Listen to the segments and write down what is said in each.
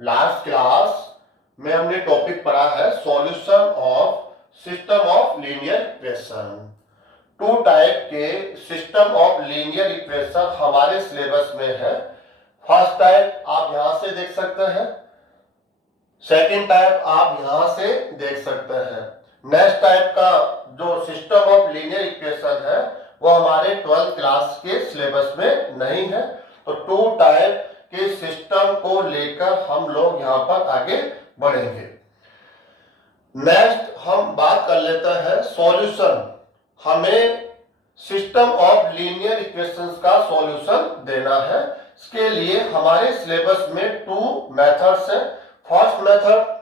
Last class में हमने topic पढ़ा है solution of system of linear equation. Two type के सिस्टम ऑफ लीनियर इक्वेशन हमारे सिलेबस में है। फर्स्ट टाइप आप यहां से देख सकते हैं, सेकेंड टाइप आप यहां से देख सकते हैं। नेक्स्ट टाइप का जो सिस्टम ऑफ लीनियर इक्वेशन है वो हमारे 12th क्लास के सिलेबस में नहीं है। तो टू टाइप के सिस्टम को लेकर हम लोग यहां पर आगे बढ़ेंगे। नेक्स्ट हम बात कर लेते हैं सॉल्यूशन। हमें सिस्टम ऑफ लीनियर इक्वेशंस का सॉल्यूशन देना है। इसके लिए हमारे सिलेबस में टू मेथड्स है। फर्स्ट मेथड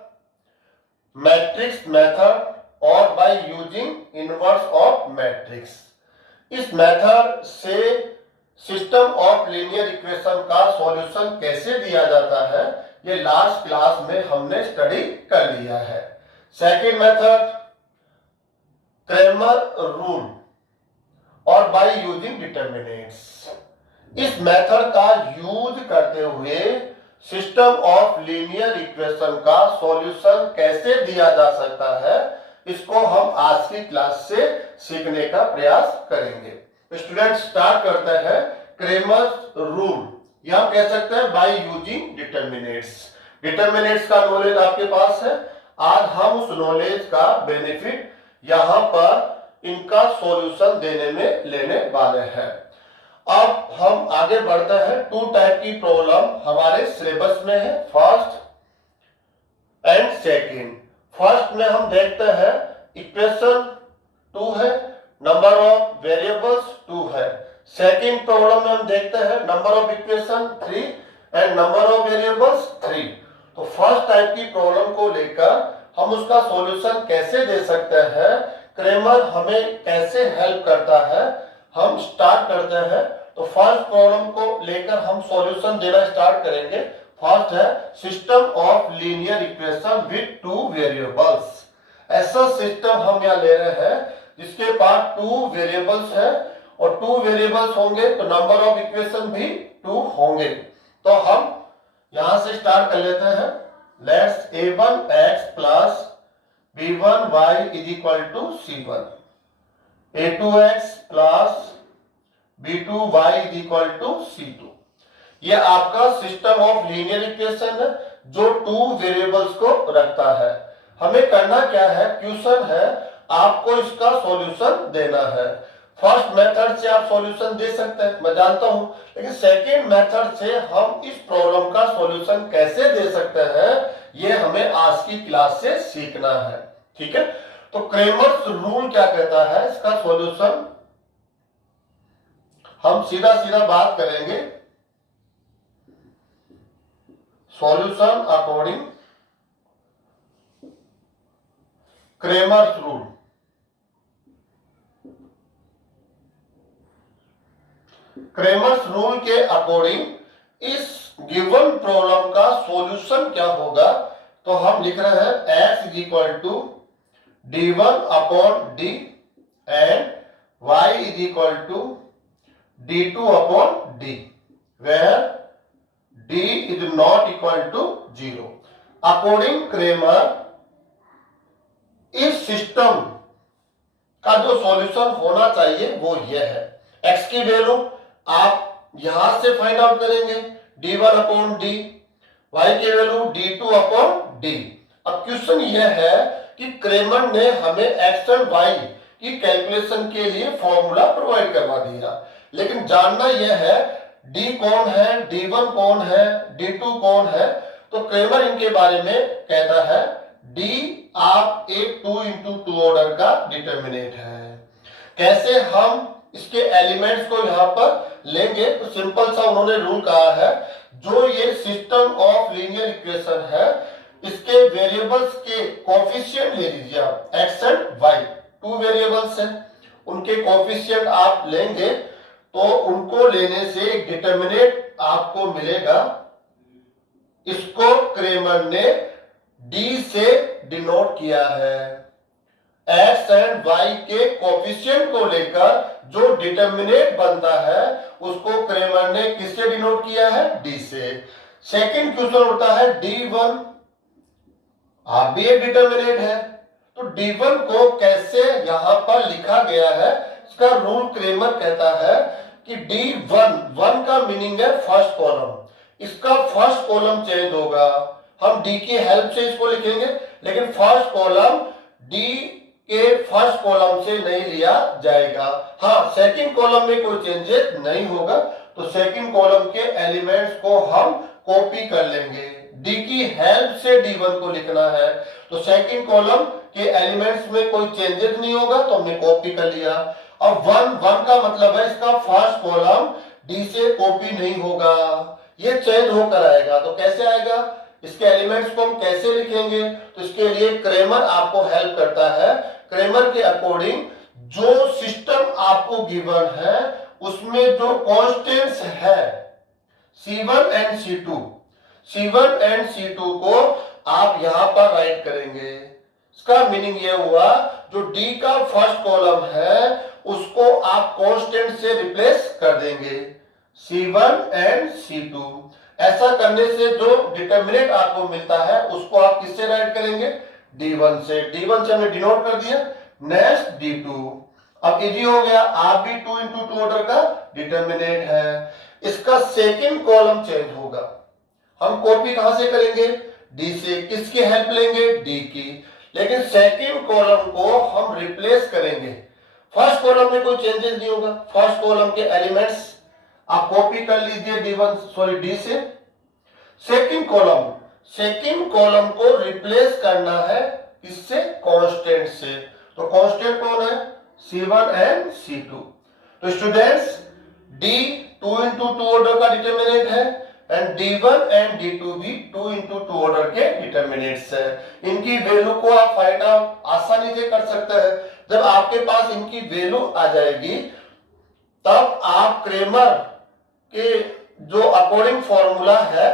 मैट्रिक्स मेथड और by using inverse of matrix. इस मेथड से सिस्टम ऑफ लीनियर इक्वेशन का सॉल्यूशन कैसे दिया जाता है ये लास्ट क्लास में हमने स्टडी कर लिया है। सेकेंड मेथड क्रेमर रूल और बाय यूजिंग डिटर्मिनेंट्स। इस मेथड का यूज करते हुए सिस्टम ऑफ लीनियर इक्वेशन का सॉल्यूशन कैसे दिया जा सकता है इसको हम आज की क्लास से सीखने का प्रयास करेंगे। स्टूडेंट स्टार्ट करते हैं क्रेमर रूल, या हम कह सकते हैं बाय यूजिंग डिटर्मिनेंट्स। डिटर्मिनेंट्स का नॉलेज आपके पास है। आज हम उस नॉलेज का बेनिफिट यहां पर इनका सॉल्यूशन देने में लेने वाले हैं। अब हम आगे बढ़ते हैं। टू टाइप की प्रॉब्लम हमारे सिलेबस में है, फर्स्ट एंड सेकंड। फर्स्ट में हम देखते हैं इक्वेशन 2 है, नंबर ऑफ वेरिएबल्स 2 है। सेकंड प्रॉब्लम में हम देखते हैं number of equation 3 and number of variables 3। तो फर्स्ट टाइप की प्रॉब्लम को लेकर हम उसका सॉल्यूशन कैसे दे सकते हैं, क्रेमर हमें कैसे हेल्प करता है, हम स्टार्ट करते हैं। तो फर्स्ट प्रॉब्लम को लेकर हम सॉल्यूशन देना स्टार्ट करेंगे। फर्स्ट है system of linear equation with two variables. ऐसा सिस्टम हम यहां ले रहे हैं जिसके पास टू वेरिएबल्स है, और टू वेरिएबल्स होंगे तो नंबर ऑफ इक्वेशन भी 2 होंगे। तो हम यहां से स्टार्ट कर लेते हैं। Let's a1x plus b1y is equal to c1, a2x plus b2y is equal to c2। ये आपका सिस्टम ऑफ लीनियर इक्वेशन है जो टू वेरिएबल्स को रखता है। हमें करना क्या है, क्वेश्चन है आपको इसका सॉल्यूशन देना है। फर्स्ट मेथड से आप सॉल्यूशन दे सकते हैं, मैं जानता हूं, लेकिन सेकेंड मेथड से हम इस प्रॉब्लम का सॉल्यूशन कैसे दे सकते हैं ये हमें आज की क्लास से सीखना है। ठीक है, तो क्रेमर्स रूल क्या कहता है, इसका सॉल्यूशन हम सीधा सीधा बात करेंगे। Solution according Cramer's rule. Cramer's rule के अकॉर्डिंग इस गिवन प्रॉब्लम का सॉल्यूशन क्या होगा, तो हम लिख रहे हैं x is equal to d1 upon d and y is equal to d2 upon d, where d is not equal to 0। According Cramer इस सिस्टम का जो सॉल्यूशन होना चाहिए वो यह है। x की वैल्यू आप यहां से फाइंड आउट करेंगे d1 अपॉन d, y की वैल्यू d2 अपॉन d। अब क्वेश्चन यह है कि क्रेमर ने हमें x और y की कैलकुलेशन के लिए फॉर्मूला प्रोवाइड करवा दिया, लेकिन जानना यह है d कौन है, d1 कौन है, d2 कौन है। तो क्रेमर इनके बारे में कहता है d आप एक 2 into 2 ऑर्डर का डिटर्मिनेंट है। कैसे हम इसके एलिमेंट्स को यहां पर लेंगे, तो सिंपल सा उन्होंने रूल कहा है, जो ये सिस्टम ऑफ लीनियर इक्वेशन है इसके वेरिएबल्स के कोफिशिएंट ले लीजिए आप, x and y, two variables हैं, उनके कोफिशिएंट आप लेंगे तो उनको लेने से एक डिटर्मिनेंट आपको मिलेगा। इसको क्रेमर ने d से डिनोट किया है। x एंड y के कोफिशिएंट को लेकर जो डिटर्मिनेंट बनता है उसको क्रेमर ने किससे डिनोट किया है, d से। सेकंड क्वेश्चन होता है D1, आप भी एक डिटर्मिनेंट है, तो D1 को कैसे यहां पर लिखा गया है, इसका रूल क्रेमर कहता है कि D1, वन का मीनिंग है फर्स्ट कॉलम, इसका फर्स्ट कॉलम चेंज होगा, हम D की हेल्प से इसको लिखेंगे, लेकिन फर्स्ट कॉलम D के फर्स्ट कॉलम से नहीं लिया जाएगा। हाँ, सेकंड कॉलम में कोई चेंजेस नहीं होगा, तो सेकंड कॉलम के एलिमेंट्स को हम कॉपी कर लेंगे। डी की हेल्प से D1 को लिखना है, तो सेकंड कॉलम के एलिमेंट्स में कोई चेंजेस नहीं होगा, तो हमने कॉपी कर लिया। अब वन का मतलब है इसका फर्स्ट कॉलम डी से कॉपी नहीं होगा, ये चेंज होकर आएगा। तो कैसे आएगा, इसके एलिमेंट्स को हम कैसे लिखेंगे, तो इसके लिए क्रेमर आपको हेल्प करता है। क्रेमर के अकॉर्डिंग जो सिस्टम आपको गिवन है उसमें जो कांस्टेंट्स है C1 एंड C2 को आप यहां पर राइट करेंगे। इसका मीनिंग ये हुआ, जो D का फर्स्ट कॉलम है उसको आप कांस्टेंट से रिप्लेस कर देंगे, C1 एंड C2। ऐसा करने से जो डिटर्मिनेंट आपको मिलता है उसको आप किससे राइट करेंगे, D1 से। D1 से हमने डिनोट कर दिया, नेक्स्ट D2। अब इजी हो गया, आप भी 2 into 2 ऑर्डर का डिटर्मिनेंट है। इसका सेकंड कॉलम चेंज होगा, हम कॉपी कहां से करेंगे, D से। किसकी हेल्प लेंगे, D की, लेकिन सेकंड कॉलम को हम रिप्लेस करेंगे। फर्स्ट कॉलम में कोई चेंजेस नहीं होगा, फर्स्ट कॉलम के एलिमेंट्स आप कॉपी कर लीजिए D से। सेकंड कॉलम को रिप्लेस करना है इससे, कांस्टेंट से। तो कांस्टेंट कौन है, C1 एंड C2। तो स्टूडेंट्स D 2 into 2 ऑर्डर का डिटर्मिनेंट है, एंड D1 एंड D2 भी 2 into 2 ऑर्डर के डिटर्मिनेंट्स है। इनकी वैल्यू को आप फाइंड आउट आसानी से कर सकते हैं। जब आपके पास इनकी वैल्यू आ जाएगी तब आप क्रेमर के जो अकॉर्डिंग फॉर्मूला है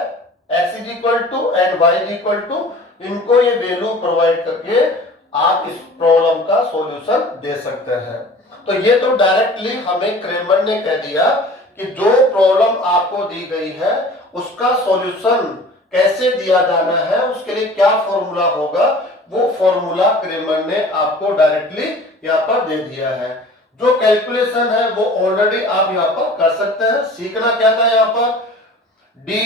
x is equal to and y is equal to, इनको ये वैल्यू प्रोवाइड करके आप इस प्रॉब्लम का सॉल्यूशन दे सकते हैं। तो ये तो डायरेक्टली हमें क्रेमर ने कह दिया कि जो प्रॉब्लम आपको दी गई है उसका सॉल्यूशन कैसे दिया जाना है, उसके लिए क्या फॉर्मूला होगा, वो फॉर्मूला क्रेमर ने आपको डायरेक्टली यहाँ पर दे दिया है। जो कैलकुलेशन है वो ऑलरेडी आप यहाँ पर कर सकते हैं। सीखना क्या था यहाँ पर, डी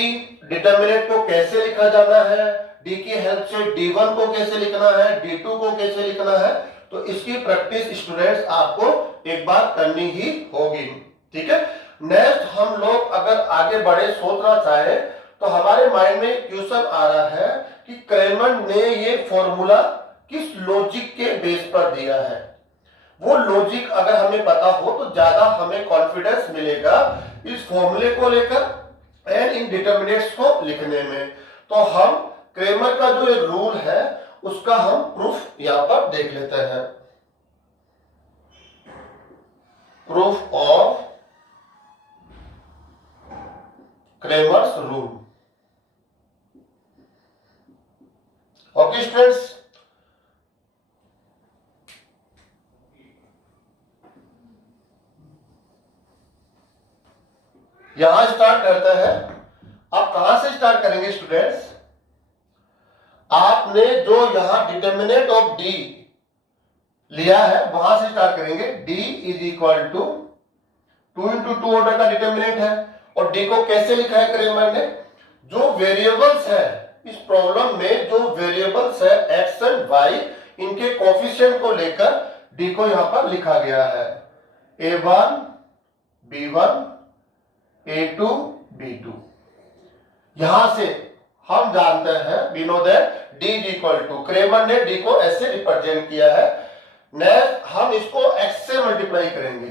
डिटर्मिनेंट को कैसे लिखा जाना है, डी की हेल्प से D1 को कैसे लिखना है, D2 को कैसे लिखना है, तो इसकी प्रैक्टिस स्टूडेंट्स आपको एक बार करनी ही होगी। ठीक है, नेक्स्ट हम लोग अगर आगे बढ़े सोचना चाहे तो हमारे माइंड में क्वेश्चन आ रहा है कि क्रेमर ने ये फॉर्मूला किस लॉजिक के बेस पर दिया है। वो लॉजिक अगर हमें पता हो तो ज्यादा हमें कॉन्फिडेंस मिलेगा इस फॉर्मूले को लेकर एंड इन डिटर्मिनेंट्स को लिखने में। तो हम क्रेमर का जो एक रूल है उसका हम प्रूफ यहां पर देख लेते हैं। Proof of Cramer's rule. Okay students, यहां स्टार्ट करते हैं। आप कहां से स्टार्ट करेंगे स्टूडेंट्स, आपने जो यहां डिटर्मिनेंट ऑफ डी लिया है वहां से स्टार्ट करेंगे। D is equal to 2 into 2 order का डिटर्मिनेंट है, और डी को कैसे लिखा है क्रेमर ने, जो वेरिएबल्स है इस प्रॉब्लम में, जो वेरिएबल्स है एक्स एंड वाई, इनके कोफिशिएंट को लेकर डी को यहां पर लिखा गया है, A1 B1 A2 B2। यहां से हम जानते हैं, we know that D is equal to, Cramer ने D को ऐसे रिप्रेजेंट किया है। नेक्स्ट हम इसको x से मल्टीप्लाई करेंगे,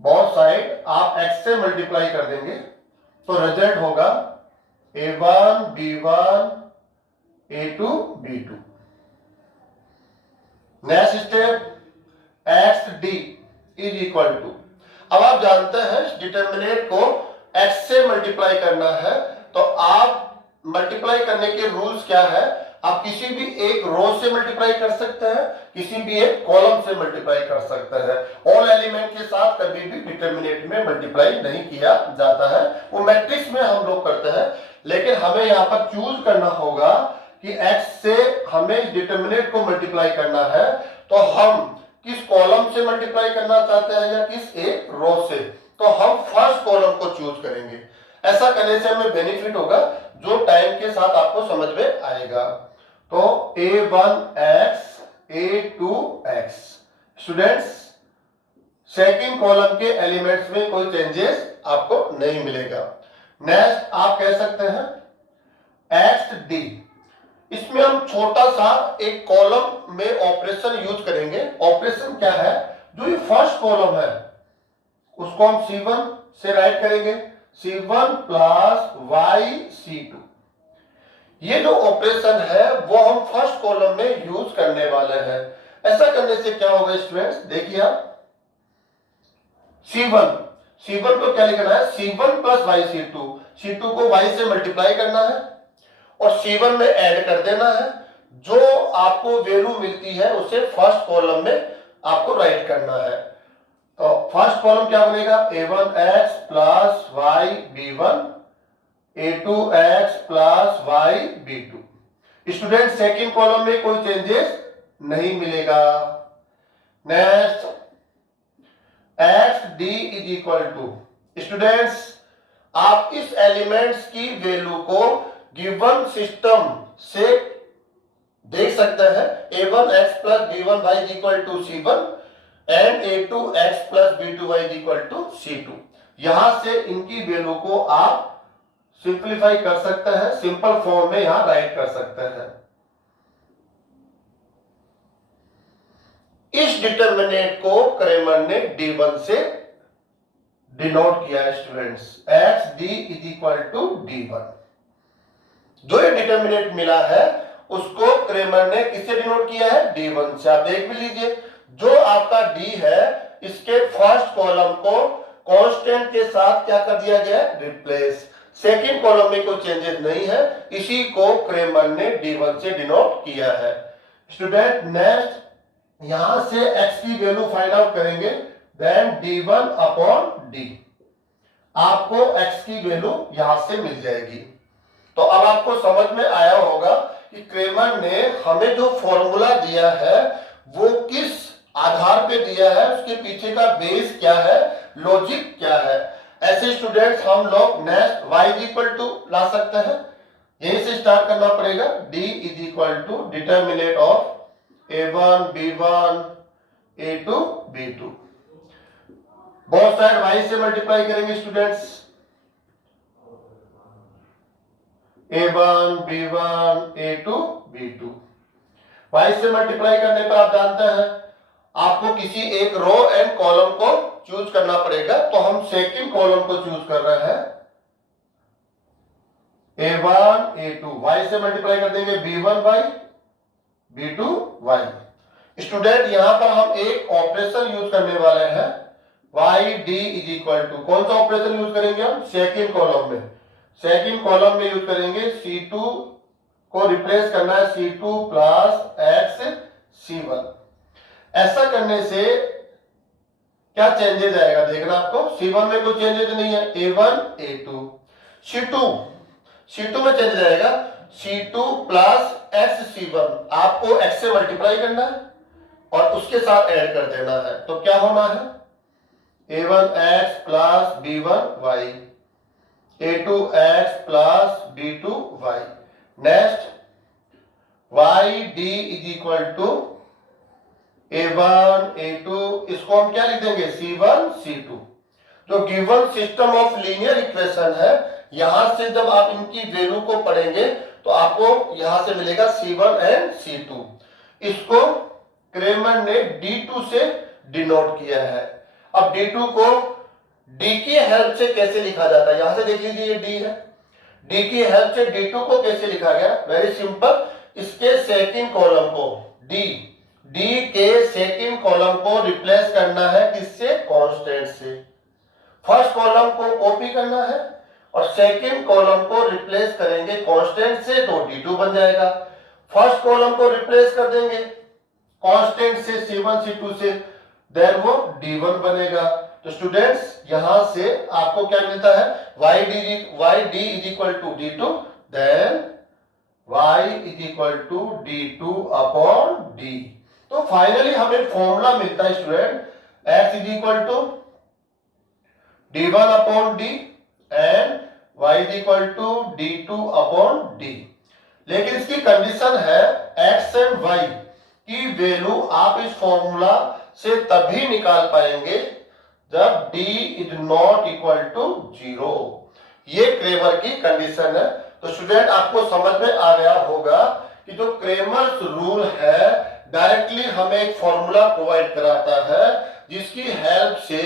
बोथ साइड आप x से मल्टीप्लाई कर देंगे, तो रिजल्ट होगा A1 B1 A2 B2। Next step x D is equal to, अब आप जानते हैं डिटर्मिनेंट को x से मल्टीप्लाई करना है, तो आप मल्टीप्लाई करने के रूल्स क्या है, आप किसी भी एक रो से मल्टीप्लाई कर सकते हैं, किसी भी एक कॉलम से मल्टीप्लाई कर सकते हैं। ऑल एलिमेंट के साथ कभी भी डिटरमिनेट में मल्टीप्लाई नहीं किया जाता है, वो मैट्रिक्स में हम लोग करते हैं। लेकिन हमें यहाँ पर चूज करना होगा कि x से हमें डिटरमिनेट को मल्टीप्लाई करना है, तो हम किस कॉलम से मल्टीप्लाई करना चाहते हैं या किस एक रो से, तो हम फर्स्ट कॉलम को चूज करेंगे। ऐसा करने से हमें बेनिफिट होगा जो टाइम के साथ आपको समझ में आएगा। तो a1x a2x students, second column के एलिमेंट्स में कोई चेंजेस आपको नहीं मिलेगा। नेक्स्ट आप कह सकते हैं xd, इसमें हम छोटा सा एक कॉलम में ऑपरेशन यूज करेंगे। ऑपरेशन क्या है, जो ये फर्स्ट कॉलम है उसको हम c1 से राइट करेंगे, c1 प्लस yc2। ये जो ऑपरेशन है वो हम फर्स्ट कॉलम में यूज करने वाले हैं। ऐसा करने से क्या होगा स्टूडेंट्स, देखिए आप c1 को क्या लिखना है, c1 प्लस yc2, c2 को y से मल्टीप्लाई करना है और c1 में ऐड कर देना है। जो आपको वैल्यू मिलती है उसे फर्स्ट कॉलम में आपको राइट करना है। तो फर्स्ट कॉलम क्या बनेगा, a1x plus yb1 a2x plus yb2। Student second column में कोई चेंजेस नहीं मिलेगा। Next xd is equal to, students आप इस एलिमेंट्स की वैल्यू को गिवन सिस्टम से देख सकते हैं। a1x plus b1y is equal to c1 and a2x plus b2y is equal to c2। यहां से इनकी वैल्यू को आप सिंप्लीफाई कर सकते हैं, सिंपल फॉर्म में यहां राइट कर सकते हैं। इस डिटरमिनेंट को क्रेमर ने d1 से डिनोट किया है students, xd is equal to d1। जो ये डिटरमिनेंट मिला है उसको क्रेमर ने किससे डिनोट किया है, d1 से। आप देख भी लीजिए, जो आपका d है इसके फर्स्ट कॉलम को कांस्टेंट के साथ क्या कर दिया गया है, रिप्लेस। सेकंड कॉलम में कोई चेंजेस नहीं है, इसी को क्रेमर ने d1 से डिनोट किया है। स्टूडेंट नेक्स्ट यहां से x की वैल्यू फाइंड आउट करेंगे, देन d1 अपॉन d, आपको x की वैल्यू यहां से मिल जाएगी। तो अब आपको समझ में आया होगा कि क्रेमर ने हमें जो फॉर्मूला दिया है वो किस आधार पे दिया है, उसके पीछे का बेस क्या है, लॉजिक क्या है। ऐसे स्टूडेंट्स हम लोग next y is equal to ला सकते हैं, यहीं से स्टार्ट करना पड़ेगा। d is equal to determinant of a1 b1 a2 b2, both side y से मल्टीप्लाई करेंगे students, a1 b1 a2 b2। y से मल्टीप्लाई करने पर आप जानते हैं आपको किसी एक रो एंड कॉलम को चूज करना पड़ेगा। तो हम सेकंड कॉलम को चूज कर रहे हैं, a1 a2, y से मल्टीप्लाई कर देंगे b1y b2y। स्टूडेंट यहां पर हम एक ऑपरेशन यूज करने वाले हैं, yd इज इक्वल टू, कौन सा ऑपरेशन यूज करेंगे हम, सेकंड कॉलम में। सेकंड कॉलम में यूज करेंगे c2 को रिप्लेस करना है c2 प्लस x c1। ऐसा करने से क्या चेंजेस आएगा देखना आपको, c1 में कोई चेंजेस नहीं है, a1 a2, c2 में चेंजेस आएगा c2 प्लस x c1, आपको x से मल्टीप्लाई करना है और उसके साथ ऐड कर देना है। तो क्या होना है, a1x plus b1y a2x plus b2y। Next yd is equal to a1 a2, इसको हम क्या लिख देंगे, c1 c2। जो given system of linear equation है, यहां से जब आप इनकी वैल्यू को पढ़ेंगे तो आपको यहां से मिलेगा c1 एंड c2। इसको क्रेमर ने d2 से डिनोट किया है। अब d2 को d की हेल्प से कैसे लिखा जाता है, यहां से देख लीजिए ये d है, d की हेल्प से d2 को कैसे लिखा गया, वेरी सिंपल, इसके सेकंड कॉलम को d के सेकंड कॉलम को रिप्लेस करना है किससे, कांस्टेंट से। फर्स्ट कॉलम को कॉपी करना है और सेकंड कॉलम को रिप्लेस करेंगे कांस्टेंट से, तो d2 बन जाएगा। फर्स्ट कॉलम को रिप्लेस कर देंगे कांस्टेंट से, C1 C2 से, देन वो D1 बनेगा। तो स्टूडेंट्स यहां से आपको क्या मिलता है, YD is equal to D2, then Y is equal to D2 upon D। तो फाइनली हमें फॉर्मूला मिलता है student, X is equal to D1 upon D and Y is equal to D2 upon D। लेकिन इसकी condition है X and Y की value आप इस फॉर्मूला से तभी निकाल पाएंगे जब D is not equal to 0। ये क्रेमर की कंडीशन है। तो स्टूडेंट आपको समझ में आ गया होगा कि जो क्रेमर्स रूल है डायरेक्टली हमें एक फॉर्मूला प्रोवाइड कराता है जिसकी हेल्प से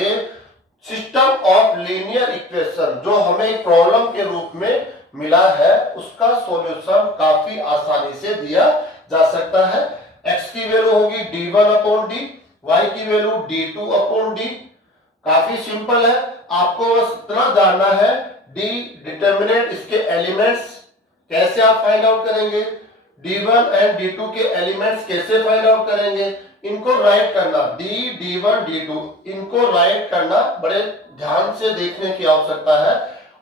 सिस्टम ऑफ लीनियर इक्वेशन जो हमें एक प्रॉब्लम के रूप में मिला है उसका सॉल्यूशन काफी आसानी से दिया जा सकता है। x की वैल्यू होगी D1 अपॉन D, y की वैल्यू D2 अपॉन D। काफी सिंपल है, आपको बस इतना जानना है D डिटर्मिनेंट, इसके एलिमेंट्स कैसे आप फाइंड आउट करेंगे, D1 एंड D2 के एलिमेंट्स कैसे फाइंड आउट करेंगे, इनको राइट करना, D, D1, D2 इनको राइट करना बड़े ध्यान से देखने की आवश्यकता है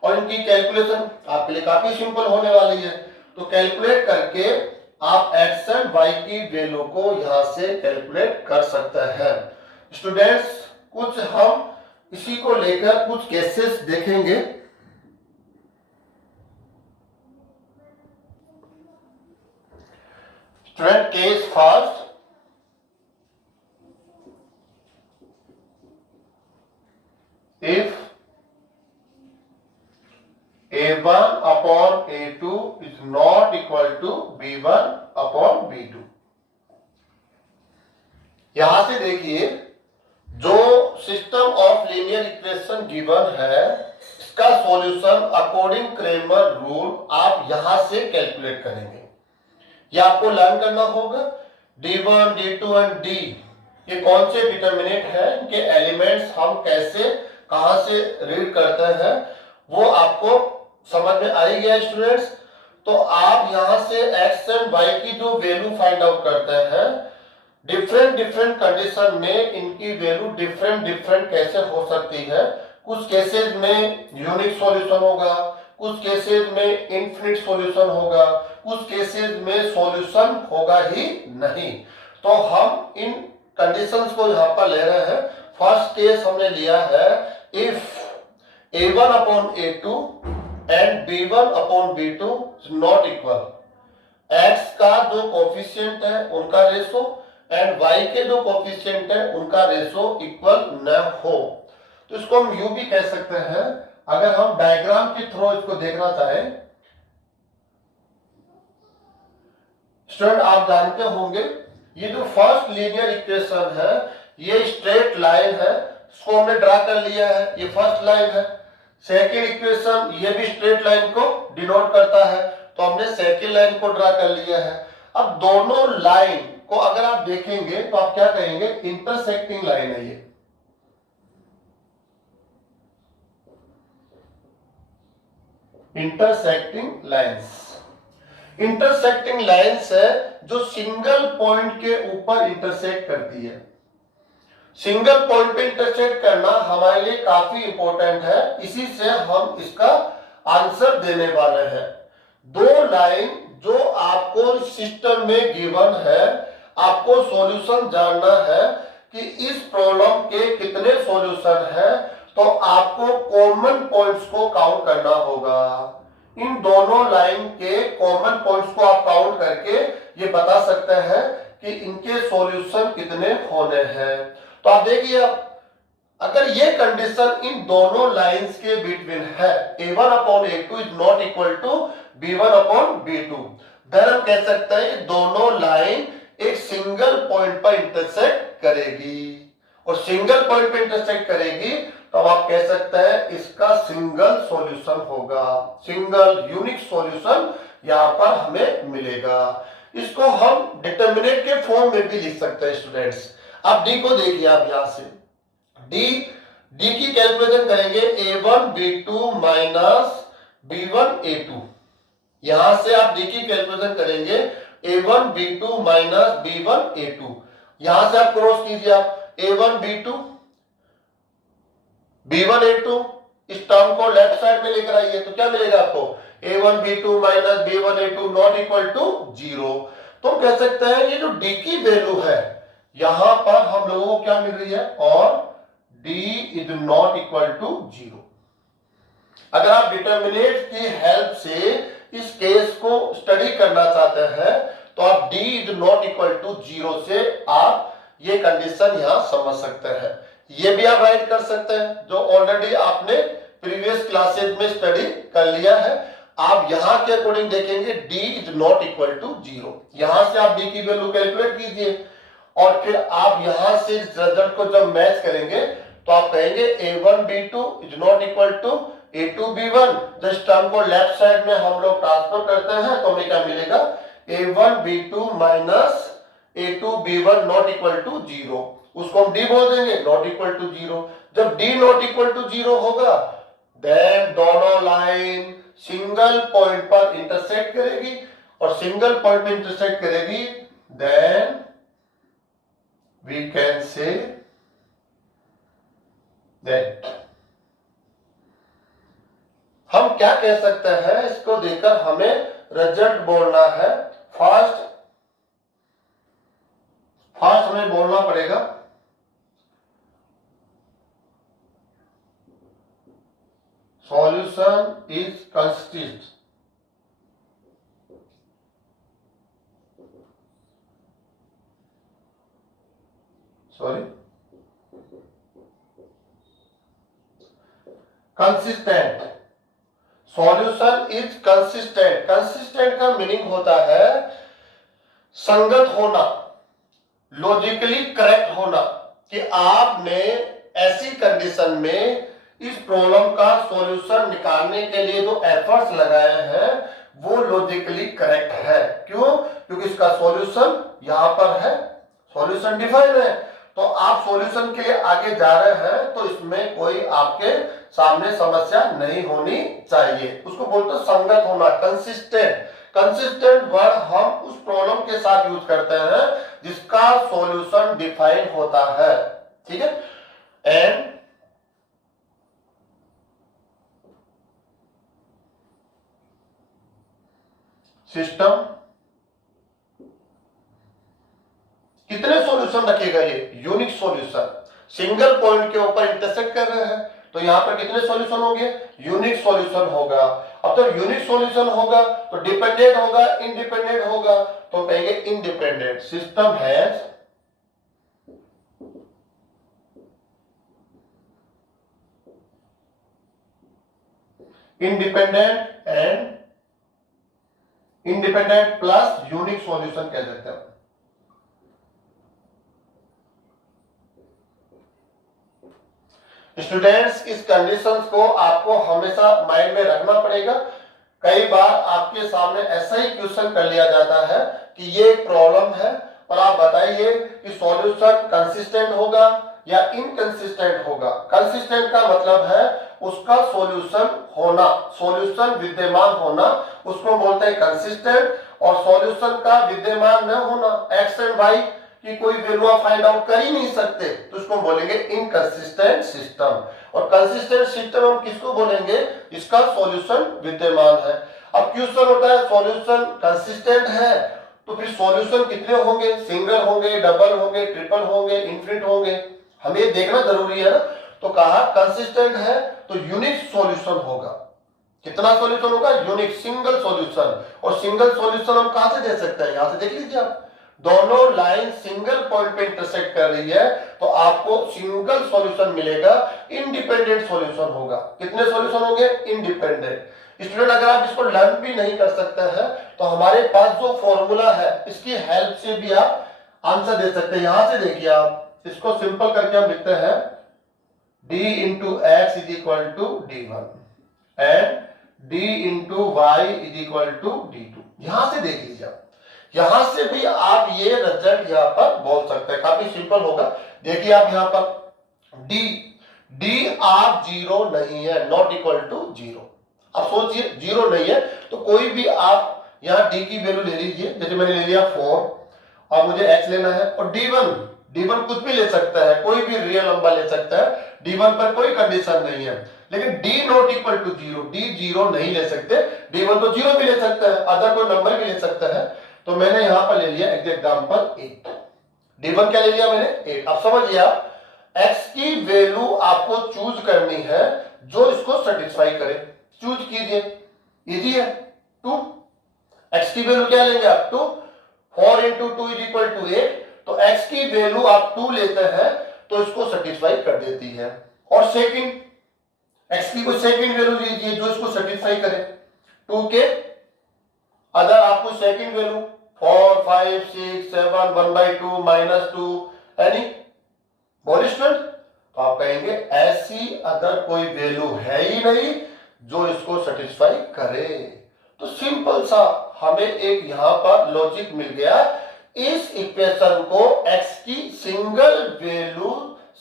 और इनकी कैलकुलेशन आपके लिए काफी सिंपल होने वाली है। तो कैलकुलेट करके आप x एंड y की वैल्यू को यहां से कैलकुलेट कर सकते हैं। स्टूडेंट्स कुछ हम इसी को लेकर कुछ केसेस देखेंगे। Student case first, if A1 upon A2 is not equal to B1 upon B2। यहां से देखिए जो system of linear equation given है इसका सॉल्यूशन अकॉर्डिंग क्रेमर रूल आप यहां से कैलकुलेट करेंगे। ये आपको लर्न करना होगा। D1, D2 एंड D ये कौन से डिटर्मिनेंट है, इनके एलिमेंट्स हम कैसे कहां से रीड करते हैं वो आपको समझ में आ ही गया स्टूडेंट्स। तो आप यहां से x एंड y की जो वैल्यू फाइंड आउट करते हैं डिफरेंट कंडीशन में इनकी वैल्यू डिफरेंट कैसे हो सकती है। कुछ केसेस में यूनिक सॉल्यूशन होगा, कुछ केसेस में इनफिनिट सॉल्यूशन होगा, कुछ केसेस में सॉल्यूशन होगा ही नहीं। तो हम इन कंडीशंस को यहां पर ले रहे हैं। फर्स्ट केस हमने लिया है if A1 upon A2 and B1 upon B2 is not equal, x का जो कोफिशिएंट है उनका रेशो एंड y के जो कोफिशिएंट है उनका रेशो इक्वल न हो। तो इसको हम यूं भी कह सकते हैं, अगर हम डायग्राम के थ्रू इसको देखना चाहें। स्टूडेंट आप जानते होंगे ये जो फर्स्ट लीनियर इक्वेशन है ये स्ट्रेट लाइन है, इसको हमने ड्रा कर लिया है, ये फर्स्ट लाइन है। सेकेंड इक्वेशन ये भी स्ट्रेट लाइन को डिनोट करता है, तो हमने सेकेंड लाइन को ड्रा कर लिया है। अब दोनों लाइन को अगर आप देखेंगे तो आप क्या कहेंगे, इंटरसेक्टिंग लाइन है ये। इंटरसेक्टिंग लाइंस है जो सिंगल पॉइंट के ऊपर इंटरसेक्ट करती है। सिंगल पॉइंट पे इंटरसेक्ट करना हमारे लिए काफी इंपॉर्टेंट है, इसी से हम इसका आंसर देने वाले हैं। दो लाइन जो आपको सिस्टम में गिवन है, आपको सॉल्यूशन जानना है कि इस प्रॉब्लम के कितने सॉल्यूशन है, तो आपको कॉमन पॉइंट्स को काउंट करना होगा। इन दोनों लाइन के कॉमन पॉइंट्स को आप काउंट करके ये बता सकते हैं कि इनके सॉल्यूशन कितने होने हैं। तो आप देखिए अगर ये कंडीशन इन दोनों लाइंस के बिटवीन है, A1 upon A2 is not equal to B1 upon B2, then हम कह सकते हैं दोनों लाइन एक सिंगल पॉइंट पर इंटरसेक्ट करेगी, और सिंगल पॉइंट पर इंटरसेक्ट करेगी तो आप कह सकते हैं इसका सिंगल सॉल्यूशन होगा, सिंगल यूनिक सॉल्यूशन यहां पर हमें मिलेगा। इसको हम डिटर्मिनेंट के फॉर्म में भी लिख सकते हैं स्टूडेंट्स। अब डी को देखिए, आप यहां से डी की कैलकुलेशन करेंगे A1 B2 minus B1 A2। यहां से आप डी की कैलकुलेशन करेंगे A1 B2 minus B1 A2। यहां से आप क्रॉस कीजिए, आप A1 B2 B1 A2, इस टर्म को लेफ्ट साइड में लेकर आइए तो क्या मिलेगा आपको, A1 B2 minus B1 A2 not equal to 0। तो हम कह सकते हैं ये जो D की वैल्यू है यहां पर हम लोगों को क्या मिल रही है, और D is not equal to 0। अगर आप डिटर्मिनेंट की हेल्प से इस केस को स्टडी करना चाहते हैं तो आप D is not equal to 0 से आप ये कंडीशन यहां समझ सकते हैं। ये भी आप राइट कर सकते हैं जो ऑलरेडी आपने प्रीवियस क्लासेज में स्टडी कर लिया है। आप यहां के अकॉर्डिंग देखेंगे D is not equal to 0। यहां से आप D की वैल्यू कैलकुलेट कीजिए और फिर आप यहां से रिजल्ट को जब मैच करेंगे तो आप कहेंगे A1 B2 is not equal to A2 B1। जिस टर्म को लेफ्ट साइड में हम लोग ट्रांसफर करते हैं तो हमें क्या मिलेगा, A1 B2 minus A2 B1 not equal to 0। उसको हम D बोल देंगे, नॉट इक्वल टू 0। जब D नॉट इक्वल टू 0 होगा देन दोनों लाइन सिंगल पॉइंट पर इंटरसेक्ट करेगी, और सिंगल पॉइंट में इंटरसेक्ट करेगी then we can say that, हम क्या कह सकते हैं इसको देखकर हमें रिजल्ट बोलना है। फर्स्ट हमें बोलना पड़ेगा solution is consist, consistent. Solution is consistent. Consistent का मीनिंग होता है संगत होना, लॉजिकली करेक्ट होना, कि आपने ऐसी कंडीशन में इस प्रॉब्लम का सॉल्यूशन निकालने के लिए जो एफर्ट्स लगाए हैं वो लॉजिकली करेक्ट है। क्यों? क्योंकि इसका सॉल्यूशन यहां पर है, सॉल्यूशन डिफाइन है। तो आप सॉल्यूशन के लिए आगे जा रहे हैं तो इसमें कोई आपके सामने समस्या नहीं होनी चाहिए। उसको बोलते हैं संगत होना, कंसिस्टेंट। कंसिस्टेंट वर्ड हम उस प्रॉब्लम के साथ यूज करते हैं जिसका सॉल्यूशन डिफाइन होता है, ठीक है। एंड सिस्टम कितने सॉल्यूशन रखेगा, ये यूनिक सॉल्यूशन। सिंगल पॉइंट के ऊपर इंटरसेक्ट कर रहे हैं तो यहां पर कितने सॉल्यूशन होंगे, यूनिक सॉल्यूशन होगा। अब तो यूनिक सॉल्यूशन होगा तो डिपेंडेंट होगा, इंडिपेंडेंट होगा, तो कहेंगे independent. System has independent and independent plus unique solution कह सकते हैं। स्टूडेंट्स इस कंडीशंस को आपको हमेशा माइंड में रखना पड़ेगा। कई बार आपके सामने ऐसा ही क्वेश्चन कर लिया जाता है कि ये एक प्रॉब्लम है और आप बताइए कि सॉल्यूशन कंसिस्टेंट होगा या इनकंसिस्टेंट होगा। कंसिस्टेंट का मतलब है उसका सॉल्यूशन होना, सॉल्यूशन विद्यमान होना, उसको बोलते हैं कंसिस्टेंट। और सॉल्यूशन का विद्यमान न होना, एक्स एंड वाई की कोई वैल्यू आप फाइंड आउट कर ही नहीं सकते, तो उसको बोलेंगे इनकंसिस्टेंट सिस्टम। और कंसिस्टेंट सिस्टम हम किसको बोलेंगे, इसका सॉल्यूशन विद्यमान है। अब क्वेश्चन होता है सॉल्यूशन कंसिस्टेंट है तो फिर सॉल्यूशन कितने होंगे, सिंगल होंगे, डबल होंगे, ट्रिपल होंगे, इनफिनिट होंगे, हमें देखना जरूरी है ना। तो कहा कंसिस्टेंट है तो यूनिक सॉल्यूशन होगा। कितना सॉल्यूशन होगा, यूनिक, सिंगल सॉल्यूशन। और सिंगल सॉल्यूशन हम कहां से दे सकते हैं, यहां से देख लीजिए आप, दोनों लाइन सिंगल पॉइंट पे इंटरसेक्ट कर रही है तो आपको सिंगल सॉल्यूशन मिलेगा, इंडिपेंडेंट सॉल्यूशन होगा। कितने सॉल्यूशन होंगे, इंडिपेंडेंट। स्टूडेंट अगर आप इसको लर्न भी नहीं कर सकते हैं तो हमारे पास जो फॉर्मूला है इसकी हेल्प से भी आप आंसर दे सकते हैं। यहां से देखिए आप, इसको सिंपल करके हम लिखते हैं d into x is equal to d1 and d into y is equal to d2। यहां से देख लीजिए आप, यहां से भी आप ये रिजल्ट यहां पर बोल सकते हैं, काफी सिंपल होगा। देखिए आप यहां पर d आप जीरो नहीं है, नॉट इक्वल टू जीरो। अब सोचिए जीरो नहीं है तो कोई भी आप यहाँ डी की वैल्यू ले लीजिए, जैसे मैंने ले लिया 4 और मुझे x लेना है, और d1 कुछ भी ले सकता है, कोई भी रियल नंबर ले सकता है, d1 पर कोई कंडीशन नहीं है, लेकिन d not equal to 0, d 0 नहीं ले सकते, d1 तो 0 भी ले सकता है, अदर कोई नंबर भी ले सकता है। तो मैंने यहां पर ले लिया एग्जाम्पल 8, d1 क्या ले लिया मैंने 8। अब समझिए आप, x की वैल्यू आपको चूज करनी है जो इसको सेटिस्फाई करे, चूज कीजिए, इजी है। 2, x की वैल्यू क्या लेंगे आप 2, 4 इंटू 2 इज इक्वल टू 8, तो x की वैल्यू आप 2 लेते हैं तो इसको सेटिस्फाई कर देती है। और सेकंड, x की कोई सेकंड वैल्यू लीजिए जो इसको सेटिस्फाई करे, 2 के अदर आपको सेकंड वैल्यू 4, 5, 6, 7, 1/2, -2 एनी बोल स्टूडेंट, तो आप कहेंगे ऐसी अदर कोई वैल्यू है ही नहीं जो इसको सेटिस्फाई करे। तो सिंपल सा हमें एक यहां पर लॉजिक मिल गया, इस इक्वेशन को x की सिंगल वैल्यू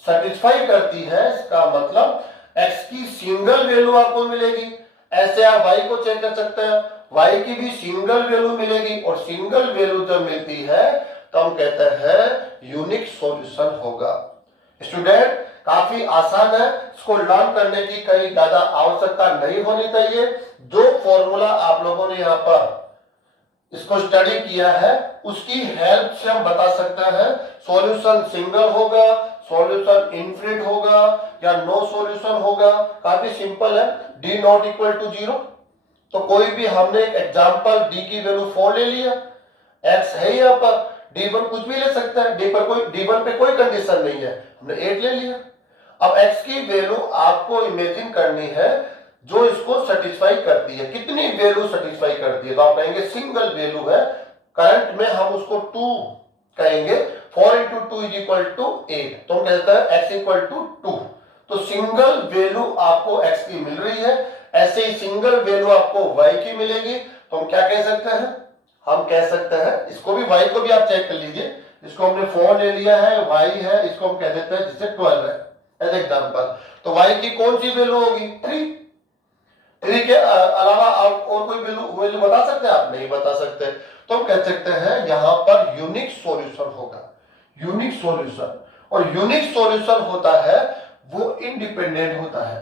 सेटिस्फाई करती है, इसका मतलब x की सिंगल वैल्यू आपको मिलेगी। ऐसे आप y को चेक कर सकते हैं, y की भी सिंगल वैल्यू मिलेगी, और सिंगल वैल्यू जब मिलती है तो हम कहते हैं यूनिक सॉल्यूशन होगा। स्टूडेंट काफी आसान है, इसको लर्न करने की कहीं ज्यादा आवश्यकता नहीं होनी चाहिए। जो फॉर्मूला आप लोगों ने यहाँ पर इसको स्टडी किया है उसकी हेल्प से हम बता सकते हैं सॉल्यूशन सिंगल होगा, सॉल्यूशन इनफिनिट होगा या नो सॉल्यूशन होगा। काफी सिंपल है, d नॉट इक्वल टू 0, तो कोई भी हमने एग्जांपल d की वैल्यू 4 ले लिया, x है यहाँ पर, d1 कुछ भी ले सकता है, d1 पे कोई कंडीशन नहीं है, हमने 8 ले लिया। अब x की वैल्यू आपको इमेजिन करनी है जो इसको सेटिस्फाई करती है, कितनी वैल्यू सेटिस्फाई करती है, तो आप कहेंगे सिंगल वैल्यू है, करंट में हम उसको 2 कहेंगे, 4 इंटू 2 इज इक्वल टू 8, तो हम कहते हैं x इक्वल टू 2, तो सिंगल वैल्यू आपको x की मिल रही है। ऐसे ही सिंगल वैल्यू आपको y की मिलेगी, तो हम क्या कह सकते हैं, हम कह सकते हैं, इसको भी y को भी आप चेक कर लीजिए, इसको हमने 4 ले लिया है, y है, इसको हम कह देते हैं जिससे 12 है एज एग्जांपल, तो y की कौन सी वैल्यू होगी 3 के अलावा आप और कोई वैल्यू बता सकते हैं, आप नहीं बता सकते, तो हम कह सकते हैं यहां पर यूनिक सॉल्यूशन होगा, यूनिक सॉल्यूशन। और यूनिक सॉल्यूशन होता है वो इंडिपेंडेंट होता है।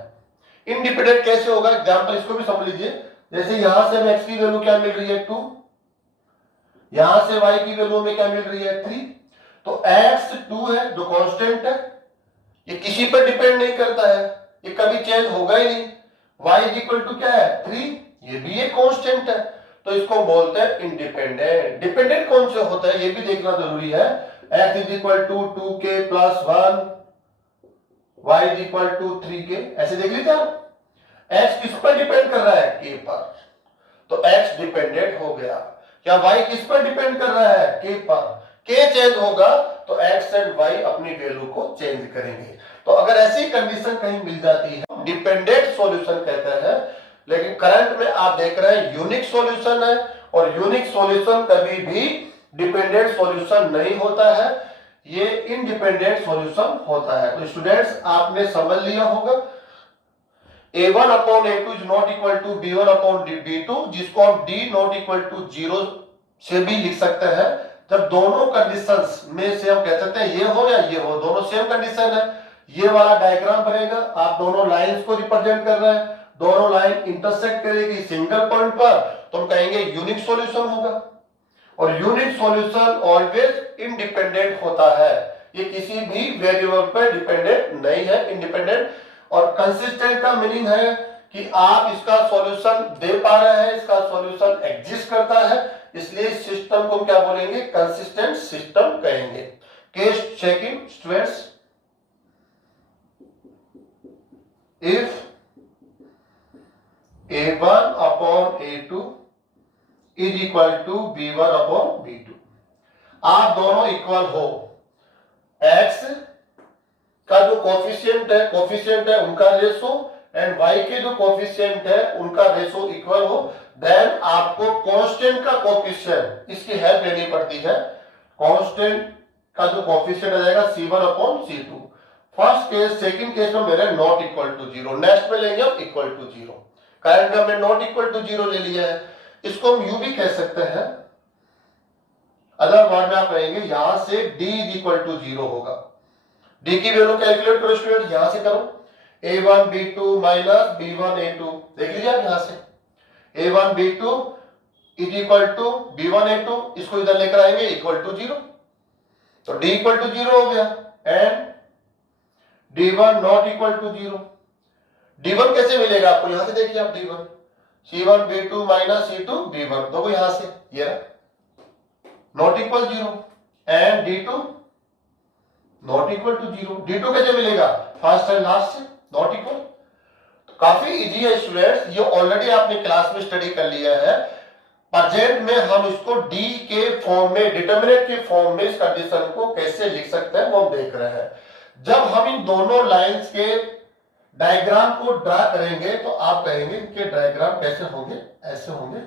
इंडिपेंडेंट कैसे होगा, एग्जांपल इसको भी समझ लीजिए, जैसे यहां से हमें x की वैल्यू क्या मिल रही है 2, यहां से y की वैल्यू में क्या मिल रही है 3, तो x 2 है जो कांस्टेंट है, ये किसी पर डिपेंड नहीं करता है, ये कभी चेंज होगा ही नहीं। y इज इक्वल टू क्या है 3, ये भी एक कांस्टेंट है, तो इसको बोलते हैं इंडिपेंडेंट। डिपेंडेंट कौन से होता है ये भी देखना जरूरी है, x is equal to 2k plus 1, y is equal to 3k, ऐसे देख लीजिए आप, x किस पर डिपेंड कर रहा है k पर, तो x डिपेंडेंट हो गया। क्या y किस पर डिपेंड कर रहा है k पर, k चेंज होगा तो x एंड y अपनी वैल्यू को चेंज करेंगे। तो अगर ऐसी कंडीशन कहीं मिल जाती है डिपेंडेंट सॉल्यूशन कहते हैं, लेकिन करंट में आप देख रहे हैं यूनिक सॉल्यूशन है, और यूनिक सॉल्यूशन कभी भी डिपेंडेंट सॉल्यूशन नहीं होता है, ये इंडिपेंडेंट सॉल्यूशन होता है। तो स्टूडेंट्स आपने समझ लिया होगा a1 upon a2 is not equal to b1 upon b2, जिसको हम d नॉट इक्वल टू 0 से भी लिख सकते हैं, जब दोनों कंडीशंस में से हम कह सकते हैं ये हो या ये हो, दोनों सेम कंडीशन है, ये वाला डायग्राम बनेगा, आप दोनों लाइंस को रिप्रेजेंट कर रहे हैं, दोनों लाइन इंटरसेक्ट करेगी सिंगल पॉइंट पर, तो हम कहेंगे यूनिक सॉल्यूशन होगा। और यूनिक सॉल्यूशन ऑलवेज इंडिपेंडेंट होता है, ये किसी भी वेरिएबल पर डिपेंडेंट नहीं है, इंडिपेंडेंट। और कंसिस्टेंट का मीनिंग है कि आप इसका सॉल्यूशन दे पा रहे हैं, इसका सॉल्यूशन एग्जिस्ट करता है, इसलिए सिस्टम को क्या बोलेंगे, कंसिस्टेंट सिस्टम कहेंगे। Case checking students, if a1 upon a2 is equal to b1 upon b2, आप दोनों इक्वल हो, x का जो कोफिशिएंट है उनका रेशो एंड y के जो कोफिशिएंट है उनका रेशो इक्वल हो, देन आपको कांस्टेंट का कोफिशिएंट इसकी हेल्प लेनी पड़ती है, कांस्टेंट का जो कोफिशिएंट आ जाएगा c1 upon c2। First case, second case में मेरे नॉट इक्वल टू 0, नेक्स्ट में लेंगे हम इक्वल टू 0, करंट में हमने नॉट इक्वल टू 0 ले लिया है, इसको हम यू भी कह सकते हैं। अदर वर्ड में आप कहेंगे यहां से d इज इक्वल टू 0 होगा। d की वैल्यू कैलकुलेट करो स्टूडेंट, यहां से करो a1 b2 minus b1 a2, देख लीजिए आप यहां से a1 b2 is equal to b1 a2, इसको इधर लेकर आएंगे इक्वल टू 0, तो d इक्वल टू 0 हो गया and d1 not equal to 0। d1 कैसे मिलेगा आपको, यहां से देखिए आप d1 c1 b2 minus c2 b1, तो वो यहां से ये रहा not equal 0 and d2 not equal to 0। d2 कैसे मिलेगा, फर्स्ट एंड लास्ट से नॉट इक्वल। तो काफी इजी है स्टूडेंट्स, ये ऑलरेडी आपने क्लास में स्टडी कर लिया है। प्रेजेंट में हम इसको d के फॉर्म में, डिटरमिनेंट के फॉर्म में इस कंडीशन को कैसे लिख सकते हैं वो हम देख रहे हैं। जब हम इन दोनों लाइंस के डायग्राम को ड्रा करेंगे तो आप कहेंगे कि डायग्राम कैसे होंगे, ऐसे होंगे।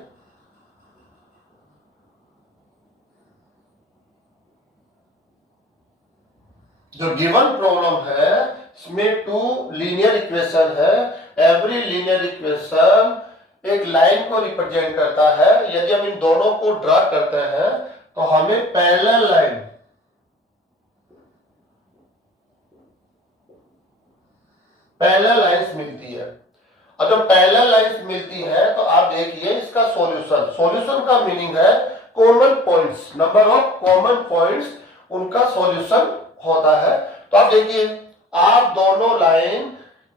जो गिवन प्रॉब्लम है इसमें 2 लीनियर इक्वेशन है। एवरी लीनियर इक्वेशन एक लाइन को रिप्रेजेंट करता है। यदि हम इन दोनों को ड्रा करते हैं तो हमें पैरेलल लाइंस मिलती है। और जब पैरेलल लाइंस मिलती है तो आप देखिए इसका सॉल्यूशन का मीनिंग है common points, number of common points उनका सॉल्यूशन होता है। तो आप देखिए आप दोनों लाइन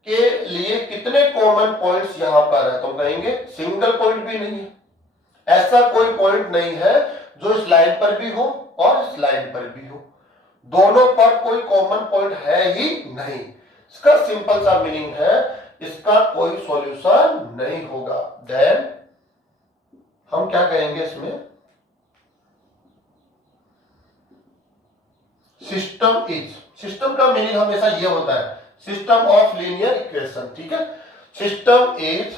के लिए कितने कॉमन पॉइंट्स यहां पर है, तो कहेंगे सिंगल पॉइंट भी नहीं है, ऐसा कोई पॉइंट नहीं है जो इस लाइन पर भी हो और इस लाइन पर भी हो, दोनों पर कोई कॉमन पॉइंट है ही नहीं। इसका सिंपल सा मीनिंग है इसका कोई सॉल्यूशन नहीं होगा। देन हम क्या कहेंगे इसमें, सिस्टम का मीनिंग हमेशा ये होता है सिस्टम ऑफ लीनियर इक्वेशन, ठीक है। System is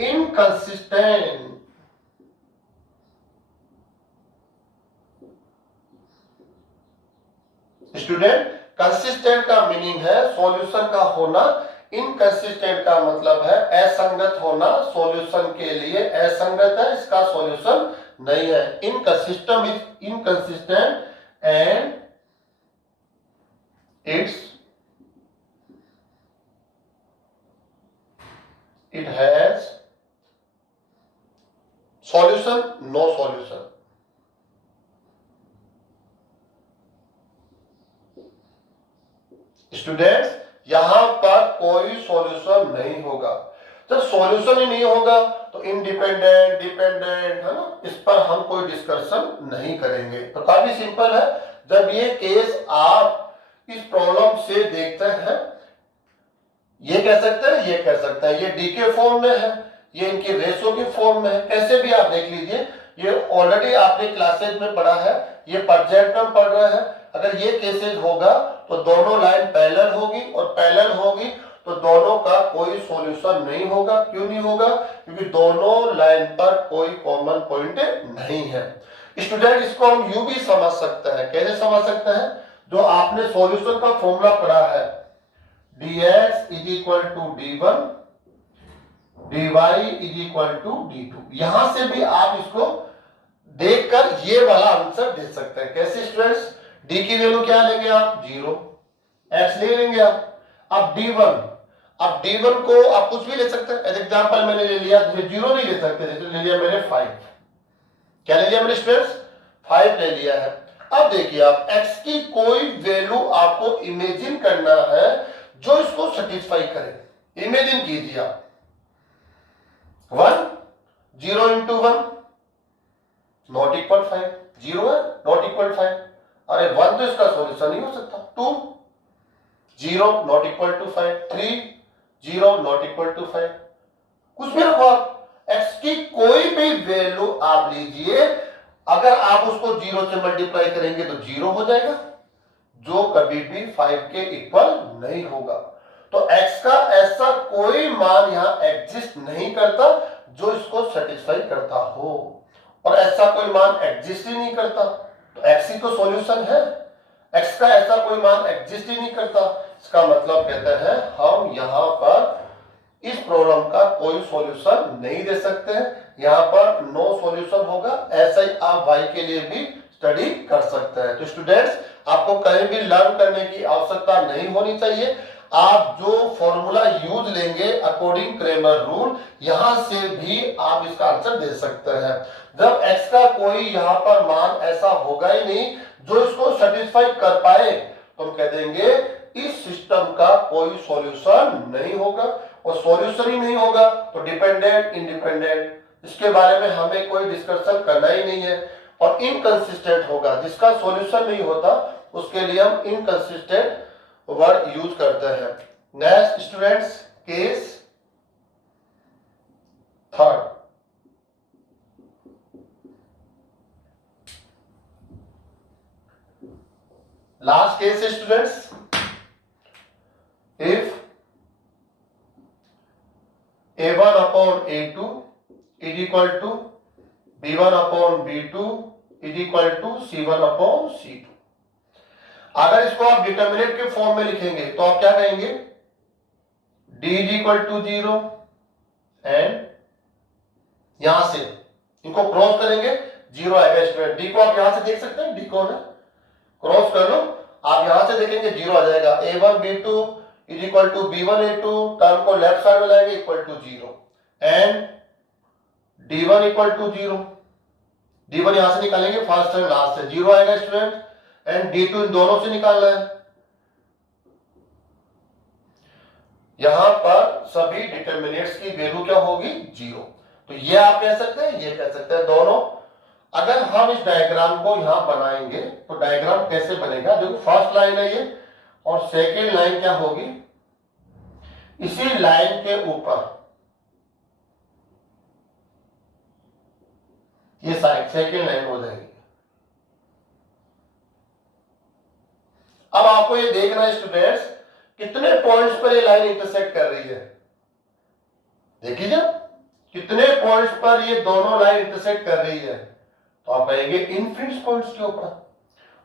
inconsistent, student consistent का मीनिंग है सॉल्यूशन का होना, इनकंसिस्टेंट का मतलब है असंगत होना, सॉल्यूशन के लिए असंगत है, इसका सॉल्यूशन नहीं है। System is inconsistent and it has solution, no solution। Students यहां पर कोई सॉल्यूशन नहीं होगा। जब सॉल्यूशन ही नहीं होगा तो इंडिपेंडेंट डिपेंडेंट है ना, इस पर हम कोई डिस्कशन नहीं करेंगे। तो काफी सिंपल है। जब ये केस आप इस प्रॉब्लम से देखते हैं, ये कह सकते हैं, ये कह सकते हैं, ये डी के फॉर्म में है, ये इनकी रेशो के फॉर्म में है, कैसे भी आप देख लीजिए, ये ऑलरेडी आपने क्लासेज में पढ़ा है, ये प्रेजेंट में पढ़ रहे हैं। अगर ये केसेस होगा तो दोनों लाइन पैरेलल होगी और पैरेलल होगी तो दोनों का कोई सॉल्यूशन नहीं होगा। क्यों नहीं होगा, क्योंकि दोनों लाइन पर कोई कॉमन पॉइंट नहीं है। स्टूडेंट इसको हम यूं भी समझ सकते हैं, कैसे समझ सकते हैं, जो आपने सॉल्यूशन का फॉर्मूला पढ़ा है dx is equal to d1 dy is equal to d2, यहां से भी आप इसको देखकर ये वाला आंसर दे सकते हैं। कैसे स्टूडेंट्स, d की वैल्यू क्या लेंगे आप 0, x ले लेंगे आप। अब d1 को आप कुछ भी ले सकते हैं। एग्जांपल मैंने ले लिया, 0 नहीं ले सकते, जैसे ले लिया मैंने 5, क्या ले लिया मैंने स्टूडेंट्स 5 ले लिया है। अब देखिए आप x की कोई वैल्यू आपको इमेजिन करना है जो इसको सेटिस्फाई करे। इमेजिन कीजिए आप 1 0 इंटू 1 नॉट इक्वल 5, 0 है नॉट इक्वल 5, अरे 1 तो इसका सॉल्यूशन नहीं हो सकता। 2 0 not equal to 5, 3 0 not equal to 5, कुछ भी रखो आप, x की कोई भी वैल्यू आप लीजिए, अगर आप उसको 0 से मल्टीप्लाई करेंगे तो 0 हो जाएगा, जो कभी भी 5 के इक्वल नहीं होगा। तो x का ऐसा कोई मान यहां एग्जिस्ट नहीं करता जो इसको सेटिस्फाई करता हो, और ऐसा कोई मान एग्जिस्ट ही नहीं करता, तो x ही तो सॉल्यूशन है। x का ऐसा कोई मान एग्जिस्ट ही नहीं करता, इसका मतलब कहते हैं हम यहां पर इस प्रॉब्लम का कोई सॉल्यूशन नहीं दे सकते हैं। यहाँ पर नो सॉल्यूशन होगा। ऐसा ही आप y के लिए भी स्टडी कर सकते हैं। तो स्टूडेंट्स, आपको कहीं भी लर्न करने की आवश्यकता नहीं होनी चाहिए। आप जो फॉर्मूला यूज लेंगे अकॉर्डिंग क्रेमर रूल, यहां से भी आप इसका आंसर दे सकते हैं। जब x का कोई यहाँ पर मान ऐसा होगा ही नहीं जो इसको सेटिस्फाई कर पाए, तो हम कह देंगे इस सिस्टम का कोई सॉल्यूशन नहीं होगा। और सॉल्यूशन ही नहीं होगा तो डिपेंडेंट इंडिपेंडेंट, इसके बारे में हमें कोई डिस्कशन करना ही नहीं है। और इनकंसिस्टेंट होगा, जिसका सॉल्यूशन नहीं होता उसके लिए हम इनकंसिस्टेंट वर्ड यूज करते हैं। Next students, case third. Last case students, if a1 upon a2 is equal to b1 upon b2 is equal to c1 upon c2। अगर इसको आप डिटर्मिनेंट के फॉर्म में लिखेंगे तो आप क्या कहेंगे, d is equal to 0 and यहां से इनको क्रॉस करेंगे 0 आएगा स्टूडेंट। d को आप यहां से देख सकते हैं, d कौन है, क्रॉस कर लो, आप यहां से देखेंगे 0 आ जाएगा। a1 b2 is equal to b1 a2, term को लेफ्ट साइड में लाएंगे equal to 0 and d1 equal to 0। d1 यहां से निकालेंगे फर्स्ट एंड लास्ट से 0 आएगा स्टूडेंट, एंड d2 इन दोनों से निकालना है। यहां पर सभी डिटर्मिनेंट्स की वैल्यू क्या होगी, 0। तो ये आप कह सकते हैं, ये कह सकते हैं दोनों। अगर हम इस डायग्राम को यहां बनाएंगे तो डायग्राम कैसे बनेगा, देखो फर्स्ट लाइन है ये और सेकेंड लाइन क्या होगी, इसी लाइन के ऊपर ये साइड सेकेंड लाइन हो जाएगी। अब आपको ये देखना है स्टूडेंट्स, कितने पॉइंट्स पर ये लाइन इंटरसेक्ट कर रही है। देखिए जब कितने पॉइंट्स पर ये दोनों लाइन इंटरसेक्ट कर रही है, तो आप कहेंगे इनफिनिट पॉइंट्स के ऊपर।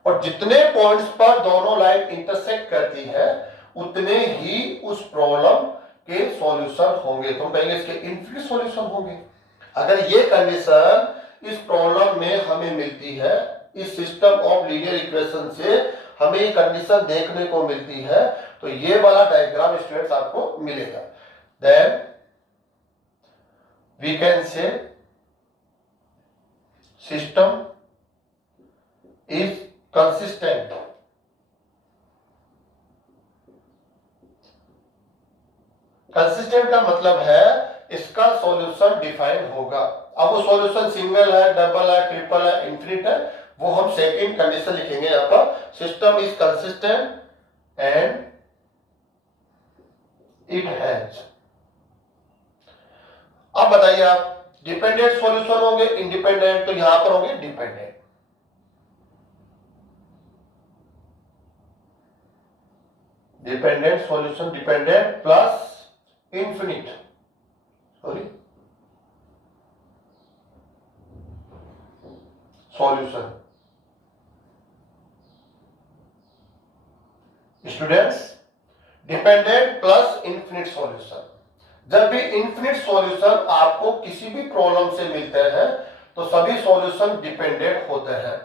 और जितने पॉइंट्स पर दोनों लाइन इंटरसेक्ट करती है उतने ही उस प्रॉब्लम के सॉल्यूशन होंगे, तो हम कहेंगे इसके इनफिनिट सॉल्यूशन होंगे। अगर ये कंडीशन इस प्रॉब्लम में हमें मिलती है, इस सिस्टम ऑफ लीनियर इक्वेशन से हमें ये कंडीशन देखने को मिलती है, तो ये वाला डायग्राम स्टूडेंट्स आपको मिलेगा। Then we can say system is consistent. Consistent का मतलब है इसका सॉल्यूशन डिफाइन होगा। अब वो सॉल्यूशन सिंगल है, डबल है, ट्रिपल है, इंफिनिट है, वो हम सेकंड कंडीशन लिखेंगे यहां पर, system is consistent and it has. अब बताइए आप, डिपेंडेंट सॉल्यूशन होंगे इंडिपेंडेंट, तो यहां पर होंगे dependent. Dependent solution, dependent plus infinite, sorry solution. Students, dependent plus infinite solution. जब भी इंफिनिट सॉल्यूशन आपको किसी भी प्रॉब्लम से मिलते हैं तो सभी सॉल्यूशन डिपेंडेंट होते हैं।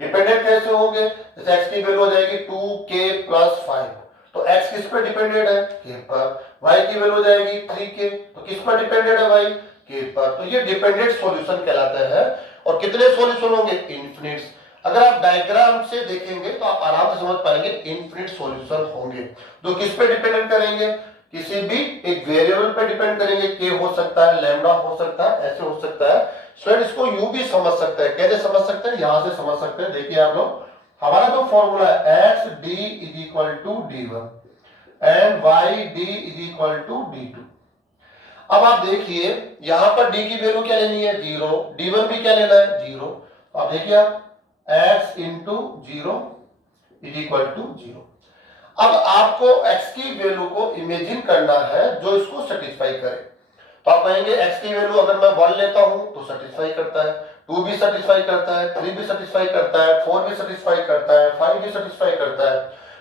डिपेंडेंट कैसे होंगे, जैसे x की वैल्यू हो जाएगी 2k प्लस 5, तो x किस पर डिपेंडेंट है, k पर। y की वैल्यू हो जाएगी 3k, तो किस पर डिपेंडेंट है भाई, k पर। तो ये डिपेंडेंट सॉल्यूशन कहलाते हैं। और कितने सॉल्यूशन होंगे, इनफिनिट। अगर आप डायग्राम से देखेंगे तो आप आराम से समझ पाएंगे इनफिनिट सॉल्यूशन होंगे। तो किस पे डिपेंडेंट करेंगे, किसी भी एक वेरिएबल पे डिपेंड करेंगे, k हो सकता है, लैम्डा हो सकता है, ऐसे हो सकता है। स्टूडेंट इसको यूं भी समझ सकते हैं, कैसे समझ सकते हैं, यहां से समझ सकते हैं। देखिए आप लोग, हमारा जो फॉर्मूला है x d is equal to d1 and y d is equal to d2। अब आप देखिए यहां पर d की वैल्यू क्या लेनी है, 0, d1 भी क्या लेना है, 0। आप देखिए आप x into 0 is equal to 0। अब आपको x की वैल्यू को इमेजिन करना है जो इसको सेटिस्फाई करे। तो आप कहेंगे x की वैल्यू अगर मैं 1 लेता हूं तो सेटिस्फाई करता है, 2 भी सेटिस्फाई करता है, 3 भी सेटिस्फाई करता है, 4 भी सेटिस्फाई करता है, 5 भी सेटिस्फाई करता है,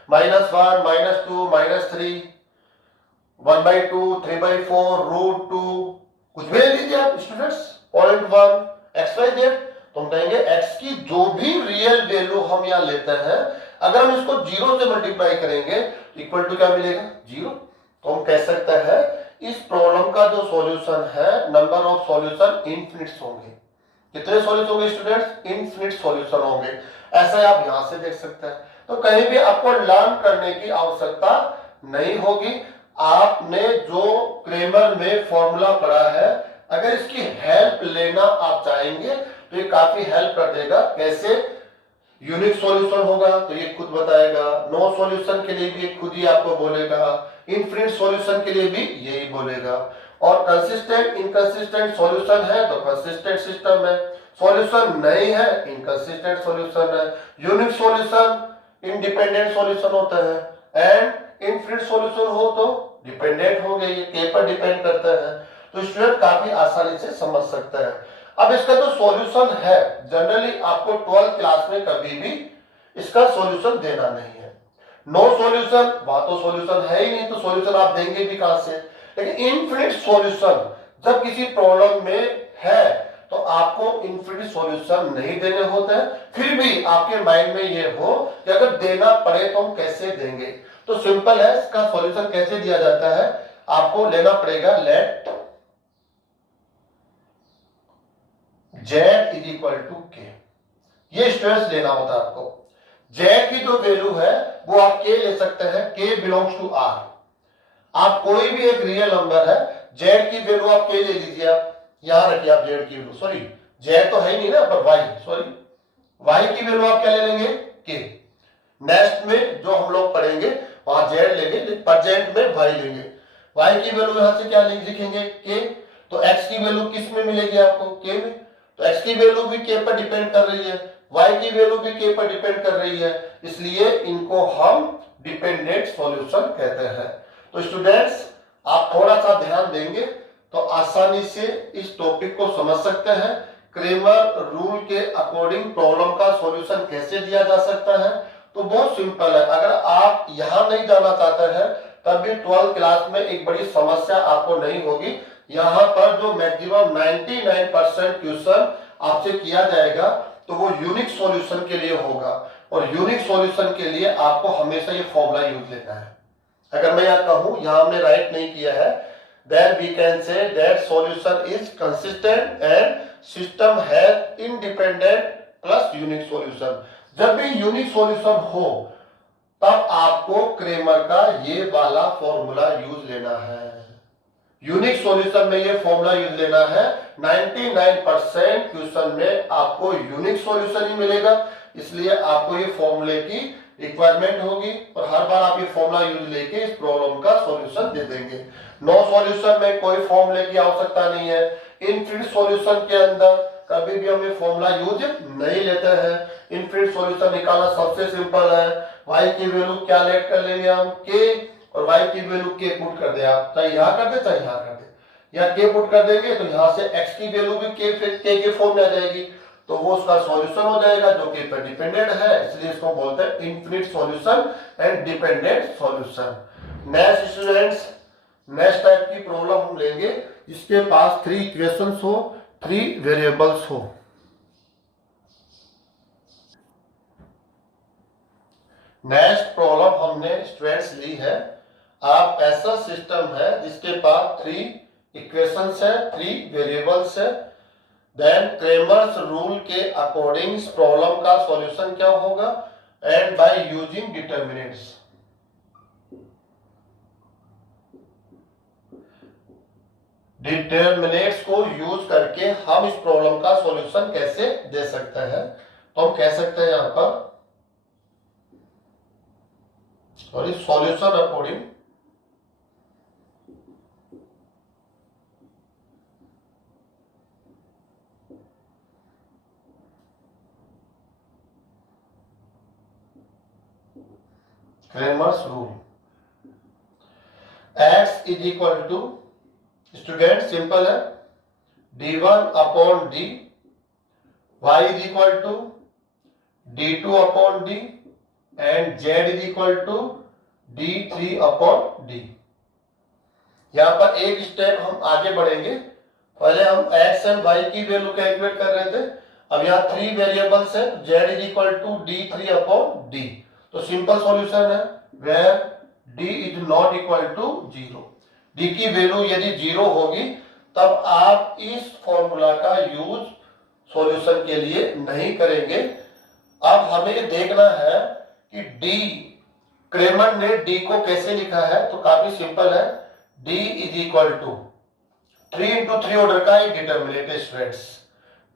-1, -2, -3, 1/2, 3/4, √2, कुछ भी ले लीजिए आप स्टूडेंट्स, 0.1 एक्स वाई जेड, तो हम कहेंगे x की जो भी रियल वैल्यू हम यहाँ लेते हैं, अगर हम इसको 0 से मल्टीप्लाई करेंगे तो इक्वल टू क्या मिलेगा, 0। तो हम कह सकते हैं इस प्रॉब्लम का जो सॉल्यूशन है, नंबर ऑफ सॉल्यूशन इनफिनिट होंगे। कितने सॉल्यूशन होंगे स्टूडेंट्स, इनफिनिट सॉल्यूशन होंगे। ऐसा आप यहां से देख सकते हैं। तो कहीं भी आपको लर्न करने की आवश्यकता नहीं होगी। आपने जो क्रेमर में फॉर्मूला पढ़ा है, अगर इसकी हेल्प लेना आप चाहेंगे तो ये काफी हेल्प कर देगा। कैसे यूनिक सॉल्यूशन होगा तो ये खुद बताएगा, नो सॉल्यूशन के लिए भी ये खुद ही आपको बोलेगा, इनफिनिट सॉल्यूशन के लिए भी यही बोलेगा। और कंसिस्टेंट इनकंसिस्टेंट सॉल्यूशन है तो कंसिस्टेंट सिस्टम है, सॉल्यूशन नहीं है इनकंसिस्टेंट सॉल्यूशन है। यूनिक सॉल्यूशन इंडिपेंडेंट सॉल्यूशन होता है, एंड इनफिनिट सॉल्यूशन हो तो डिपेंडेंट हो गई, के पर डिपेंड करता है। तो स्टूडेंट काफी आसानी से समझ सकता है। अब इसका जो सॉल्यूशन है, जनरली आपको 12th क्लास में कभी भी इसका सॉल्यूशन देना नहीं है। नो सॉल्यूशन, वहां तो सॉल्यूशन है ही नहीं, तो सॉल्यूशन आप देंगे भी कहां से। लेकिन इनफिनिट सॉल्यूशन जब किसी प्रॉब्लम में है तो आपको इनफिनिट सॉल्यूशन नहीं देने होते हैं। फिर भी आपके माइंड में ये हो कि अगर देना पड़े तो हम कैसे देंगे। तो सिंपल है, इसका सॉल्यूशन कैसे दिया जाता है, आपको लेना पड़ेगा let z is equal to k। ये स्ट्रेस लेना होता है आपको। z की जो वैल्यू है वो आप k ले सकते हैं, k बिलोंग्स टू r। आप कोई भी एक रियल नंबर है, z की वैल्यू आप k ले लीजिए। आप यहां रखिए, आप z की वैल्यू, सॉरी z तो है ही नहीं ना, पर y, सॉरी y की वैल्यू आप क्या ले लेंगे, k। नेक्स्ट में जो हम लोग पढ़ेंगे वहां z लेंगे, प्रेजेंट में y लेंगे। y की वैल्यू यहां से क्या लिखेंगे, k। तो x की वैल्यू किस में मिलेगी आपको, k में। तो x की वैल्यू भी k पर डिपेंड कर रही है, y की वैल्यू भी k पर डिपेंड कर रही है, इसलिए इनको हम डिपेंडेंट सॉल्यूशन कहते हैं। तो स्टूडेंट्स आप थोड़ा सा ध्यान देंगे तो आसानी से इस टॉपिक को समझ सकते हैं। क्रेमर रूल के अकॉर्डिंग प्रॉब्लम का सॉल्यूशन कैसे दिया जा सकता है, तो बहुत सिंपल है। अगर आप यहां नहीं जाना चाहते हैं तब भी 12th क्लास में एक बड़ी समस्या आपको नहीं होगी। यहां पर जो मैक्सिमम 99% क्वेश्चन आपसे किया जाएगा तो वो यूनिक सॉल्यूशन के लिए होगा, और यूनिक सॉल्यूशन के लिए आपको हमेशा ये फॉर्मूला यूज लेना है। अगर मैं यहां कहूं, यहां हमने राइट नहीं किया है, then we can say that solution is consistent and system has independent plus unique solution। जब भी यूनिक सॉल्यूशन हो तब आपको क्रेमर का ये वाला फॉर्मूला यूज लेना है। यूनिक सॉल्यूशन में ये फॉर्मूला यूज लेना है। 99% क्वेश्चन में आपको यूनिक सॉल्यूशन ही मिलेगा, इसलिए आपको ये फॉर्मूले की रिक्वायरमेंट होगी, और हर बार आप ये फॉर्मूला यूज लेके इस प्रॉब्लम का सॉल्यूशन दे देंगे। नो सॉल्यूशन में कोई फॉर्मूले की आवश्यकता नहीं है। इनफिनिट सॉल्यूशन के अंदर कभी भी हम ये फॉर्मूला यूज नहीं लेते हैं। इनफिनिट सॉल्यूशन निकालना सबसे सिंपल है। y की वैल्यू क्या लेट कर लेंगे हम, k, और y की वैल्यू k पुट कर दे। आप चाहे यहां कर दे चाहे यहां कर दे, या k पुट कर देंगे तो यहां से x की वैल्यू भी k के फॉर्म में आ जाएगी, तो वो उसका सॉल्यूशन हो जाएगा जो कि पर डिपेंडेंट है, इसलिए इसको बोलते हैं infinite solution and dependent solution. Next students, next type की प्रॉब्लम हम लेंगे जिसके पास 3 इक्वेशंस हो, 3 वेरिएबल्स हो। नेक्स्ट प्रॉब्लम हमने स्टूडेंट्स ली है। आप ऐसा सिस्टम है जिसके पास 3 इक्वेशंस है, 3 वेरिएबल्स है, देन क्रेमर्स रूल के अकॉर्डिंग इस प्रॉब्लम का सॉल्यूशन क्या होगा, and by using determinants. Determinants को यूज करके हम इस प्रॉब्लम का सॉल्यूशन कैसे दे सकते हैं। तो हम कह सकते हैं यहां पर solution according Cramer's rule. x is equal to, student simple है, d1 upon d, y is equal to d2 upon d, and z is equal to d3 upon d। यहां पर एक स्टेप हम आगे बढ़ेंगे पहले हम x एंड y की वैल्यू कैलकुलेट कर रहे थे, अब यहाँ 3 वेरिएबल्स है, z is equal to d3 upon d। तो सिंपल सॉल्यूशन है where d is not equal to 0। d की वैल्यू यदि 0 होगी तब आप इस फॉर्मूला का यूज सॉल्यूशन के लिए नहीं करेंगे। अब हमें देखना है कि d, क्रेमर ने d को कैसे लिखा है, तो काफी सिंपल है, d is equal to 3 into 3 order का एक डिटर्मिनेंट है स्टूडेंट्स,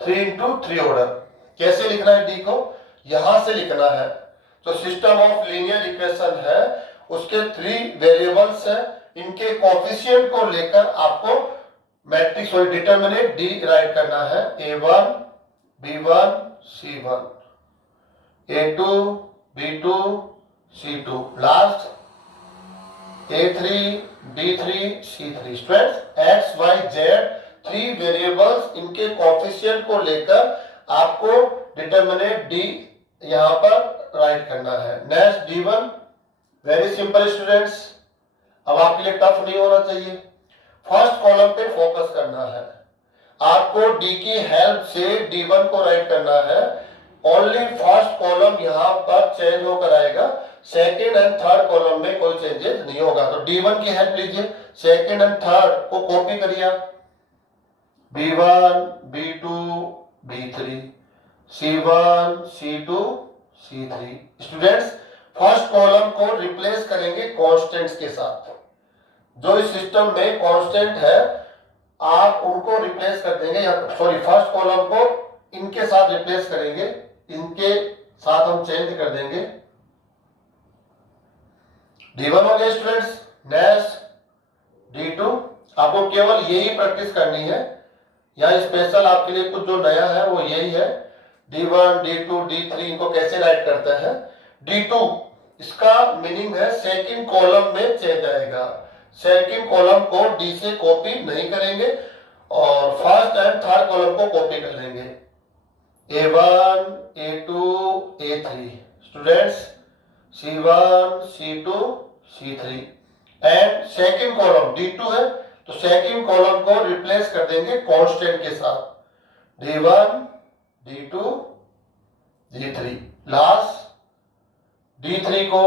3 इंटू 3 ऑर्डर। कैसे लिखना है d को, यहां से लिखना है। तो सिस्टम ऑफ लीनियर इक्वेशन है, उसके 3 वेरिएबल्स है, इनके कोएफिशिएंट को लेकर आपको मैट्रिक्स और डिटर्मिनेंट d राइट करना है, a1 b1 c1 a2 b2 c2 last a3 b3 c3। Students x y z 3 variables, इनके कोएफिशिएंट को लेकर आपको डिटर्मिनेंट d यहां पर राइट करना है। Next d1, very simple students, अब आपके लिए टफ नहीं होना चाहिए। फर्स्ट कॉलम पे फोकस करना है, आपको d की हेल्प से d1 को राइट करना है। ओनली फर्स्ट कॉलम यहां पर चेंज होकर आएगा, सेकेंड एंड थर्ड कॉलम में कोई चेंजेस नहीं होगा। तो d1 की हेल्प लीजिए, सेकेंड एंड थर्ड को कॉपी करिए, b1 b2 b3 c1 c2 c3। Students first column को रिप्लेस करेंगे कांस्टेंट्स के साथ, जो इस सिस्टम में कांस्टेंट है आप उनको रिप्लेस कर देंगे, या सॉरी फर्स्ट कॉलम को इनके साथ रिप्लेस करेंगे, इनके साथ हम चेंज कर देंगे। d1 हो गया स्टूडेंट्स। नेक्स्ट d2, आपको केवल यही प्रैक्टिस करनी है, यहाँ स्पेशल आपके लिए कुछ जो नया है वो यही है। d1 d2 d3 इनको कैसे राइट करते हैं। d2 इसका मीनिंग है सेकंड कॉलम में चेंज आएगा, सेकंड कॉलम को d से कॉपी नहीं करेंगे और फर्स्ट एंड थर्ड कॉलम को कॉपी कर लेंगे, a1 a2 a3। Students c1 c2 c3 and second column d2 है, तो सेकंड कॉलम को रिप्लेस कर देंगे कांस्टेंट के साथ, d1 d2 d3। Last d3 को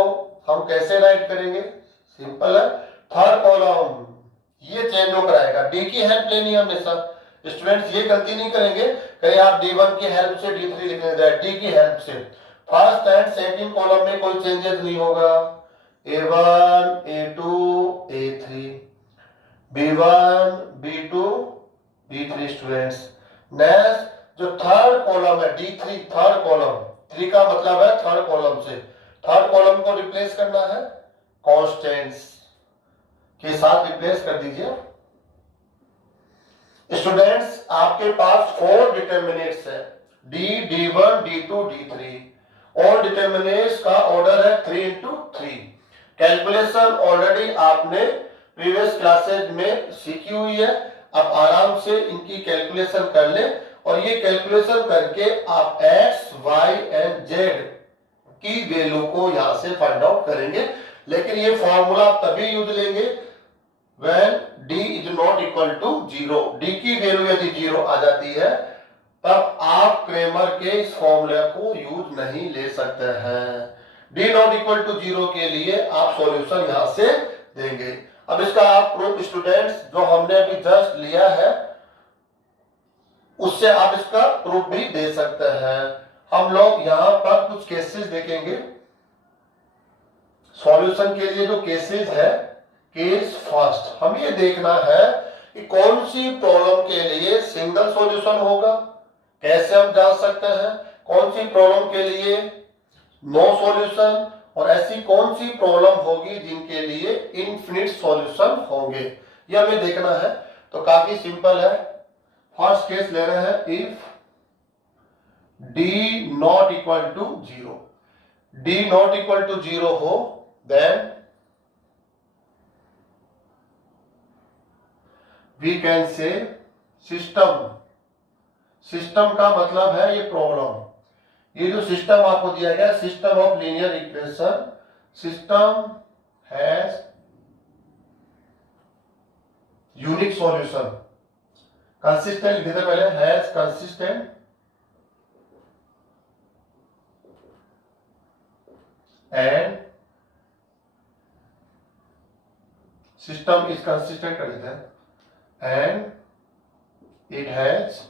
हम कैसे राइट करेंगे, सिंपल है, थर्ड कॉलम ये चेंज होकर आएगा, d की हेल्प लेनी है हमेशा। स्टूडेंट्स ये गलती नहीं करेंगे कहीं आप d1 की हेल्प से d3 लिखने जाए, d की हेल्प से। फर्स्ट एंड सेकंड कॉलम में कोई चेंजेस नहीं होगा, a1 a2 a3 b1 b2 b3। Students next जो थर्ड कॉलम है d3, थर्ड कॉलम, 3 का मतलब है थर्ड कॉलम से, थर्ड कॉलम को रिप्लेस करना है कांस्टेंट्स के साथ रिप्लेस कर दीजिए। स्टूडेंट्स आपके पास 4 डिटर्मिनेंट्स है, d d1 d2 d3, और डिटर्मिनेंट्स का ऑर्डर है 3 into 3। कैलकुलेशन ऑलरेडी आपने प्रीवियस क्लासेज में सीखी हुई है, आप आराम से इनकी कैलकुलेशन कर ले, और ये कैलकुलेशन करके आप x y एंड z की वैल्यू को यहां से फाइंड आउट करेंगे। लेकिन ये फॉर्मूला तभी यूज लेंगे when d is not equal to 0, d की वैल्यू यदि 0 आ जाती है तब आप क्रेमर के इस फॉर्मूला को यूज नहीं ले सकते हैं। d not equal to 0 के लिए आप सॉल्यूशन यहां से देंगे। अब इसका आप प्रूफ स्टूडेंट्स जो हमने अभी जस्ट लिया है उससे आप इसका प्रूफ भी दे सकते हैं। हम लोग यहां पर कुछ केसेस देखेंगे, सॉल्यूशन के लिए जो केसेस है, केस फर्स्ट हम ये देखना है कि कौन सी प्रॉब्लम के लिए सिंगल सॉल्यूशन होगा, कैसे हम जान सकते हैं, कौन सी प्रॉब्लम के लिए नो सॉल्यूशन, और ऐसी कौन सी प्रॉब्लम होगी जिनके लिए इनफिनिट सॉल्यूशन होंगे, ये हमें देखना है। तो काफी सिंपल है, फर्स्ट केस ले रहे हैं, if d not equal to 0, d not equal to 0 हो then we can say system, system का मतलब है ये प्रॉब्लम, ये जो सिस्टम आपको दिया गया system of linear equation, system has unique solution. Consistent लिख देते पहले, has consistent and system is consistent कर देते हैं, and it has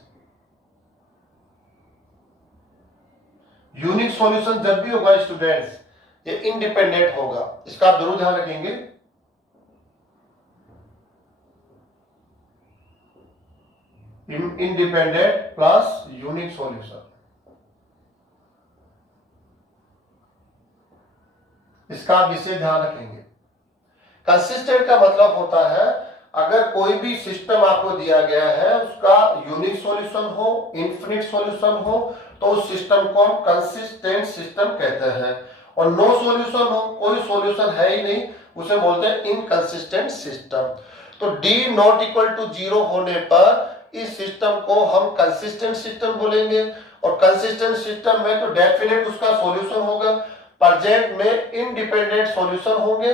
unique solution. जब भी होगा स्टूडेंट्स ये इंडिपेंडेंट होगा, इसका आप जरूर ध्यान रखेंगे। इंडिपेंडेंट प्लस यूनिक सॉल्यूशन, इसका आप विशेष ध्यान रखेंगे। कंसिस्टेंट का मतलब होता है अगर कोई भी सिस्टम आपको दिया गया है उसका यूनिक सॉल्यूशन हो, इन्फिनिट सॉल्यूशन हो, तो उस सिस्टम को हम कंसिस्टेंट सिस्टम कहते हैं। और नो सॉल्यूशन हो, कोई सॉल्यूशन है ही नहीं, उसे बोलते हैं इनकंसिस्टेंट सिस्टम। तो d नॉट इक्वल टू 0 होने पर इस सिस्टम को हम कंसिस्टेंट सिस्टम बोलेंगे। और कंसिस्टेंट सिस्टम में तो डेफिनेट उसका सॉल्यूशन होगा, प्रेजेंट में इंडिपेंडेंट सॉल्यूशन होंगे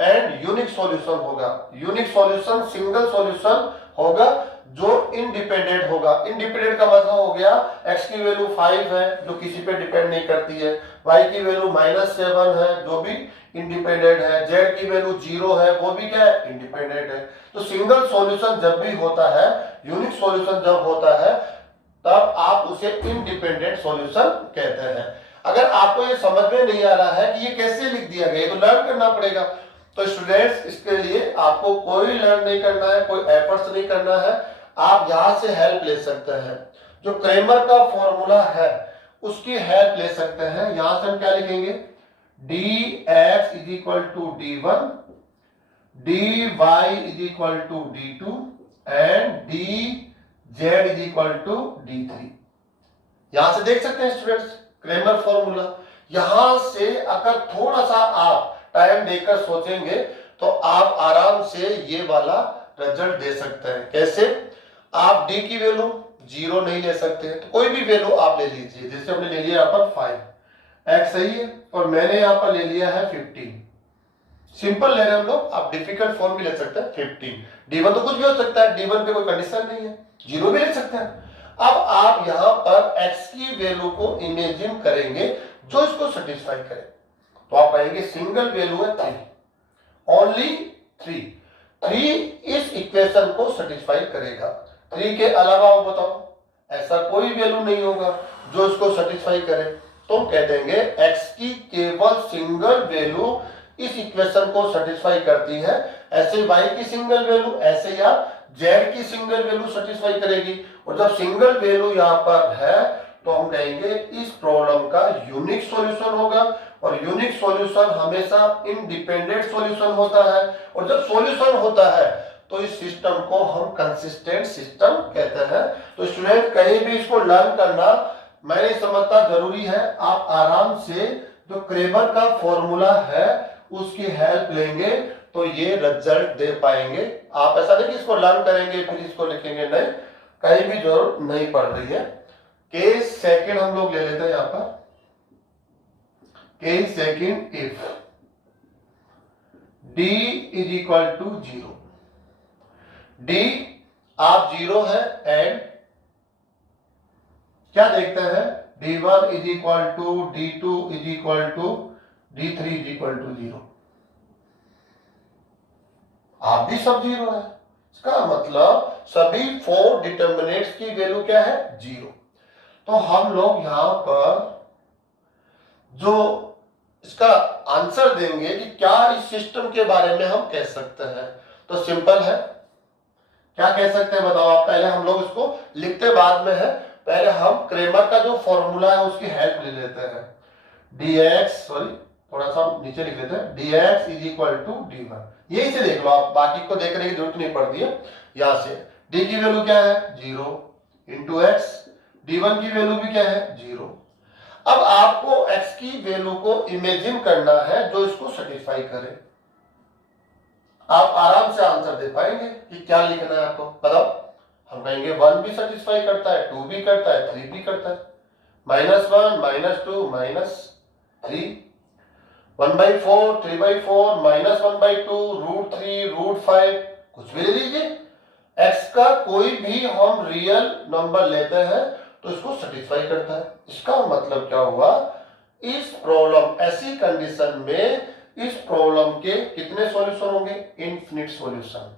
एंड यूनिक सॉल्यूशन होगा। यूनिक सॉल्यूशन सिंगल सॉल्यूशन होगा जो इंडिपेंडेंट होगा। इंडिपेंडेंट का मतलब हो गया x की वैल्यू 5 है जो किसी पे डिपेंड नहीं करती है, y की वैल्यू -7 है जो भी इंडिपेंडेंट है, z की वैल्यू 0 है वो भी क्या है, इंडिपेंडेंट है। तो सिंगल सॉल्यूशन जब भी होता है, यूनिक सॉल्यूशन जब होता है, तब आप उसे इंडिपेंडेंट सॉल्यूशन कहते हैं। अगर आपको ये समझ में नहीं आ रहा है कि ये कैसे लिख दिया गया, तो लर्न करना पड़ेगा। तो स्टूडेंट्स इसके लिए आपको कोई लर्न नहीं करना है, कोई एफर्ट्स नहीं करना है, आप यहां से हेल्प ले सकते हैं। जो क्रेमर का फॉर्मूला है उसकी हेल्प ले सकते हैं। यहां से हम क्या लिखेंगे, dx is equal to d1, dy is equal to d2 and dz is equal to d3। यहां से देख सकते हैं स्टूडेंट्स क्रेमर फॉर्मूला। यहां से अगर थोड़ा सा आप टाइम देकर सोचेंगे तो आप आराम से ये वाला रिजल्ट दे सकते हैं। कैसे, आप d की वैल्यू 0 नहीं ले सकते, तो कोई भी वैल्यू आप ले लीजिए। जैसे हमने ले लिया यहाँ पर 5, x सही है, और मैंने यहाँ पर ले लिया है 15। सिंपल ले रहे हैं हम लोग, आप डिफिकल्ट फॉर्म भी ले सकते हैं 15। d1 तो कुछ भी हो सकता है, d1 पे कोई कंडीशन नहीं है, 0 भी ले सकते हैं। अब आप यहाँ पर x की वैल्यू को इमेजिन करेंगे जो इसको सेटिस्फाई करे, तो आप कहेंगे सिंगल वैल्यू है 3, ओनली 3 इस इक्वेशन को सेटिस्फाई करेगा। 3 के अलावा आप बताओ ऐसा कोई वैल्यू नहीं होगा जो इसको सेटिस्फाई करे, तो हम कह देंगे x की केवल सिंगल वैल्यू इस इक्वेशन को सेटिस्फाई करती है। ऐसे y की सिंगल वैल्यू, ऐसे या z की सिंगल वैल्यू सेटिस्फाई करेगी। और जब सिंगल वैल्यू यहाँ पर है तो हम कहेंगे इस प्रॉब्लम का यूनिक सॉल्यूशन होगा। और यूनिक सॉल्यूशन हमेशा इंडिपेंडेंट सॉल्यूशन होता है, और जब सॉल्यूशन होता है तो इस सिस्टम को हम कंसिस्टेंट सिस्टम कहते हैं। तो स्टूडेंट कहीं भी इसको लर्न करना मैं नहीं समझता जरूरी है, आप आराम से जो क्रेमर का फॉर्मूला है उसकी हेल्प लेंगे तो ये रिजल्ट दे पाएंगे। आप ऐसा नहीं कि इसको लर्न करेंगे फिर इसको लिखेंगे, नहीं, कहीं भी जरूरत नहीं पड़ रही है। केस सेकंड हम लोग ले लेते हैं यहां पर, case second if d is equal to 0, d आप 0 है एंड क्या देखते हैं, d1 is equal to d2 is equal to d3 is equal to 0। आप भी सब 0 है, इसका मतलब सभी 4 डिटर्मिनेंट्स की वैल्यू क्या है, 0। तो हम लोग यहां पर जो इसका आंसर देंगे कि क्या इस सिस्टम के बारे में हम कह सकते हैं, तो सिंपल है। क्या कह सकते हैं बताओ आप, पहले हम लोग इसको लिखते बाद में है, पहले हम क्रेमर का जो फॉर्मूला है उसकी हेल्प ले लेते हैं। dx, सॉरी थोड़ा सा नीचे लिख लेते हैं, dx is equal to d1। यही से देख लो आप, बाकी को देखने की जरूरत नहीं पड़ती है। यहां से d की वैल्यू क्या है, 0 इंटू एक्स, d1 की वैल्यू भी क्या है, 0। अब आपको x की वैल्यू को इमेजिन करना है जो इसको सेटिस्फाई करे। आप आराम से आंसर दे पाएंगे कि क्या लिखना है आपको, बताओ। हम कहेंगे 1 भी सेटिस्फाई करता है, 2 भी करता है, 3 भी करता है, -1 -2 -3, 1/4 3/4 -1/2 √3 √5, कुछ भी ले लीजिए। x का कोई भी हम रियल नंबर लेते हैं तो इसको सेटिस्फाई करता है। इसका मतलब क्या हुआ, इस प्रॉब्लम, ऐसी कंडीशन में इस प्रॉब्लम के कितने सॉल्यूशन होंगे, इनफिनिट सॉल्यूशन।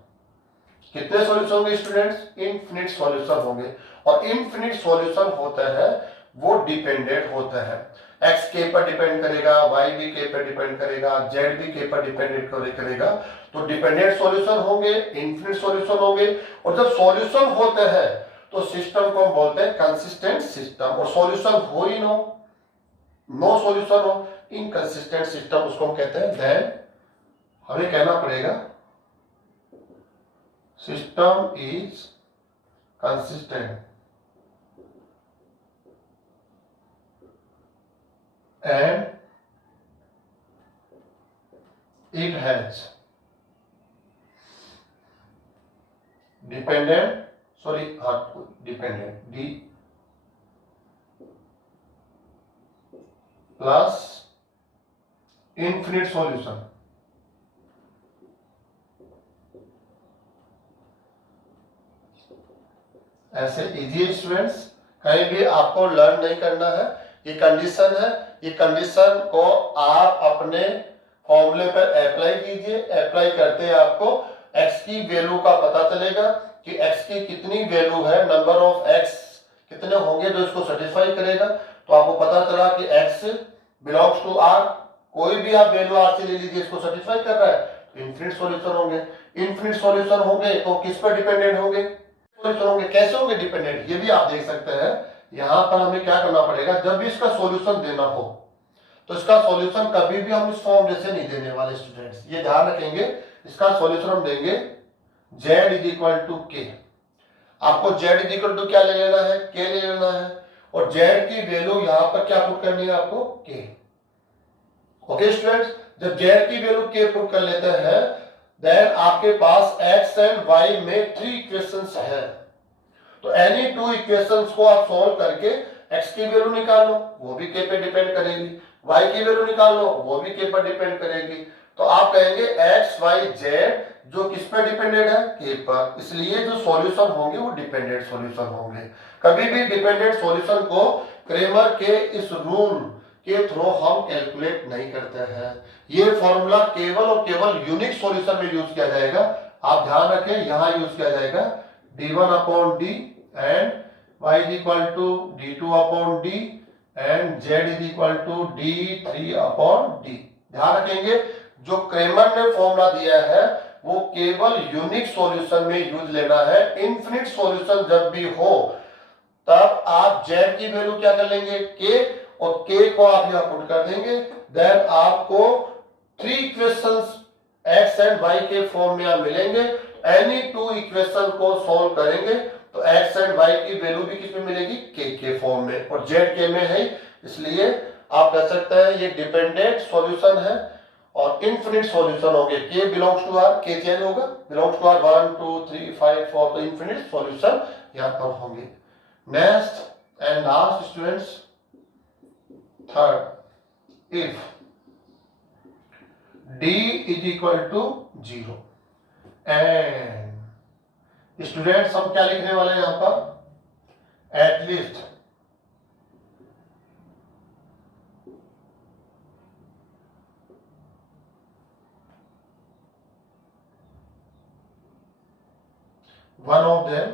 कितने सॉल्यूशन होंगे स्टूडेंट्स, इनफिनिट सॉल्यूशन होंगे। और इनफिनिट सॉल्यूशन होता है वो डिपेंडेंट होता है, x के पर डिपेंड करेगा, y भी के पर डिपेंड करेगा, z भी के पर डिपेंडेंट करेगा। तो डिपेंडेंट सॉल्यूशन होंगे, इनफिनिट सॉल्यूशन होंगे। और जब सॉल्यूशन होते हैं तो सिस्टम को हम बोलते हैं कंसिस्टेंट सिस्टम। और सॉल्यूशन हो ही नो सॉल्यूशन हो, इनकंसिस्टेंट सिस्टम, उसको हम कहते हैं देन हमें कहना पड़ेगा system is consistent and it has dependent d plus infinite solution। ऐसे इजी है स्टूडेंट्स, कहीं भी आपको लर्न नहीं करना है। ये कंडीशन है, ये कंडीशन को आप अपने फॉर्मूले पर अप्लाई कीजिए। अप्लाई करते आपको x की वैल्यू का पता चलेगा कि x की कितनी वैल्यू है, नंबर ऑफ x कितने होंगे जो इसको सेटिस्फाई करेगा। तो आपको पता चला कि x बिलोंग्स टू r, कोई भी आप वैल्यू r से ले लीजिए, इसको सेटिस्फाई कर रहा है तो इनफिनिट सॉल्यूशन होंगे। इनफिनिट सॉल्यूशन होंगे तो किस पर डिपेंडेंट होंगे, सॉल्यूशन होंगे। कैसे होंगे डिपेंडेंट, ये भी आप देख सकते हैं। यहां पर हमें क्या करना पड़ेगा, जब भी इसका सॉल्यूशन देना हो तो इसका सॉल्यूशन कभी भी हम इस फॉर्म जैसे नहीं देने वाले स्टूडेंट्स, ये ध्यान रखेंगे। इसका सॉल्यूशन हम देंगे z इज इक्वल टू के। आपको z इज इक्वल टू क्या ले लेना है, k ले लेना है। और z की वैल्यू यहां पर क्या पुट करनी है आपको, k। ओके स्टूडेंट्स, जब z की वैल्यू k पुट कर लेते हैं देन आपके पास x एंड y में 3 इक्वेशंस है। तो एनी 2 इक्वेशंस को आप सॉल्व करके x की वैल्यू निकाल लो, वो भी k पे डिपेंड करेगी, y की वैल्यू निकाल लो, वो भी k पर डिपेंड करेगी। तो आप कहेंगे x y z जो किस पर डिपेंडेंट है, k पर। इसलिए जो सॉल्यूशन होंगे वो डिपेंडेंट सॉल्यूशन होंगे। कभी भी डिपेंडेंट सॉल्यूशन को क्रेमर के इस रूल के थ्रू हम कैलकुलेट नहीं करते हैं। ये फॉर्मूला केवल और केवल यूनिक सॉल्यूशन में यूज किया जाएगा। आप ध्यान रखें, यहां यूज किया जाएगा d1 upon d and y is equal to d2 upon d and z is equal to d3 upon d। ध्यान रखेंगे जो क्रेमर ने फॉर्मूला दिया है वो केवल यूनिक सॉल्यूशन में यूज लेना है। इनफिनिट सॉल्यूशन जब भी हो तब आप z की वैल्यू क्या कर लेंगे, k, और k को आप यहां पुट कर देंगे। देन आपको 3 इक्वेशंस x एंड y के फॉर्म में आप मिलेंगे। एनी 2 इक्वेशन को सॉल्व करेंगे तो x एंड y की वैल्यू भी किस में मिलेगी, k के फॉर्म में, और z k में है। इसलिए आप कह सकते हैं ये डिपेंडेंट सॉल्यूशन है और इनफिनिट सॉल्यूशन होंगे। k belongs to r, k change होगा, बिलोंग्स टू r 1 2 3 5 4, तो इनफिनिट सॉल्यूशन यहां पर होंगे। Next and last students, third, if d is equal to 0 and students हम क्या लिखने वाले हैं यहां पर, at least one of them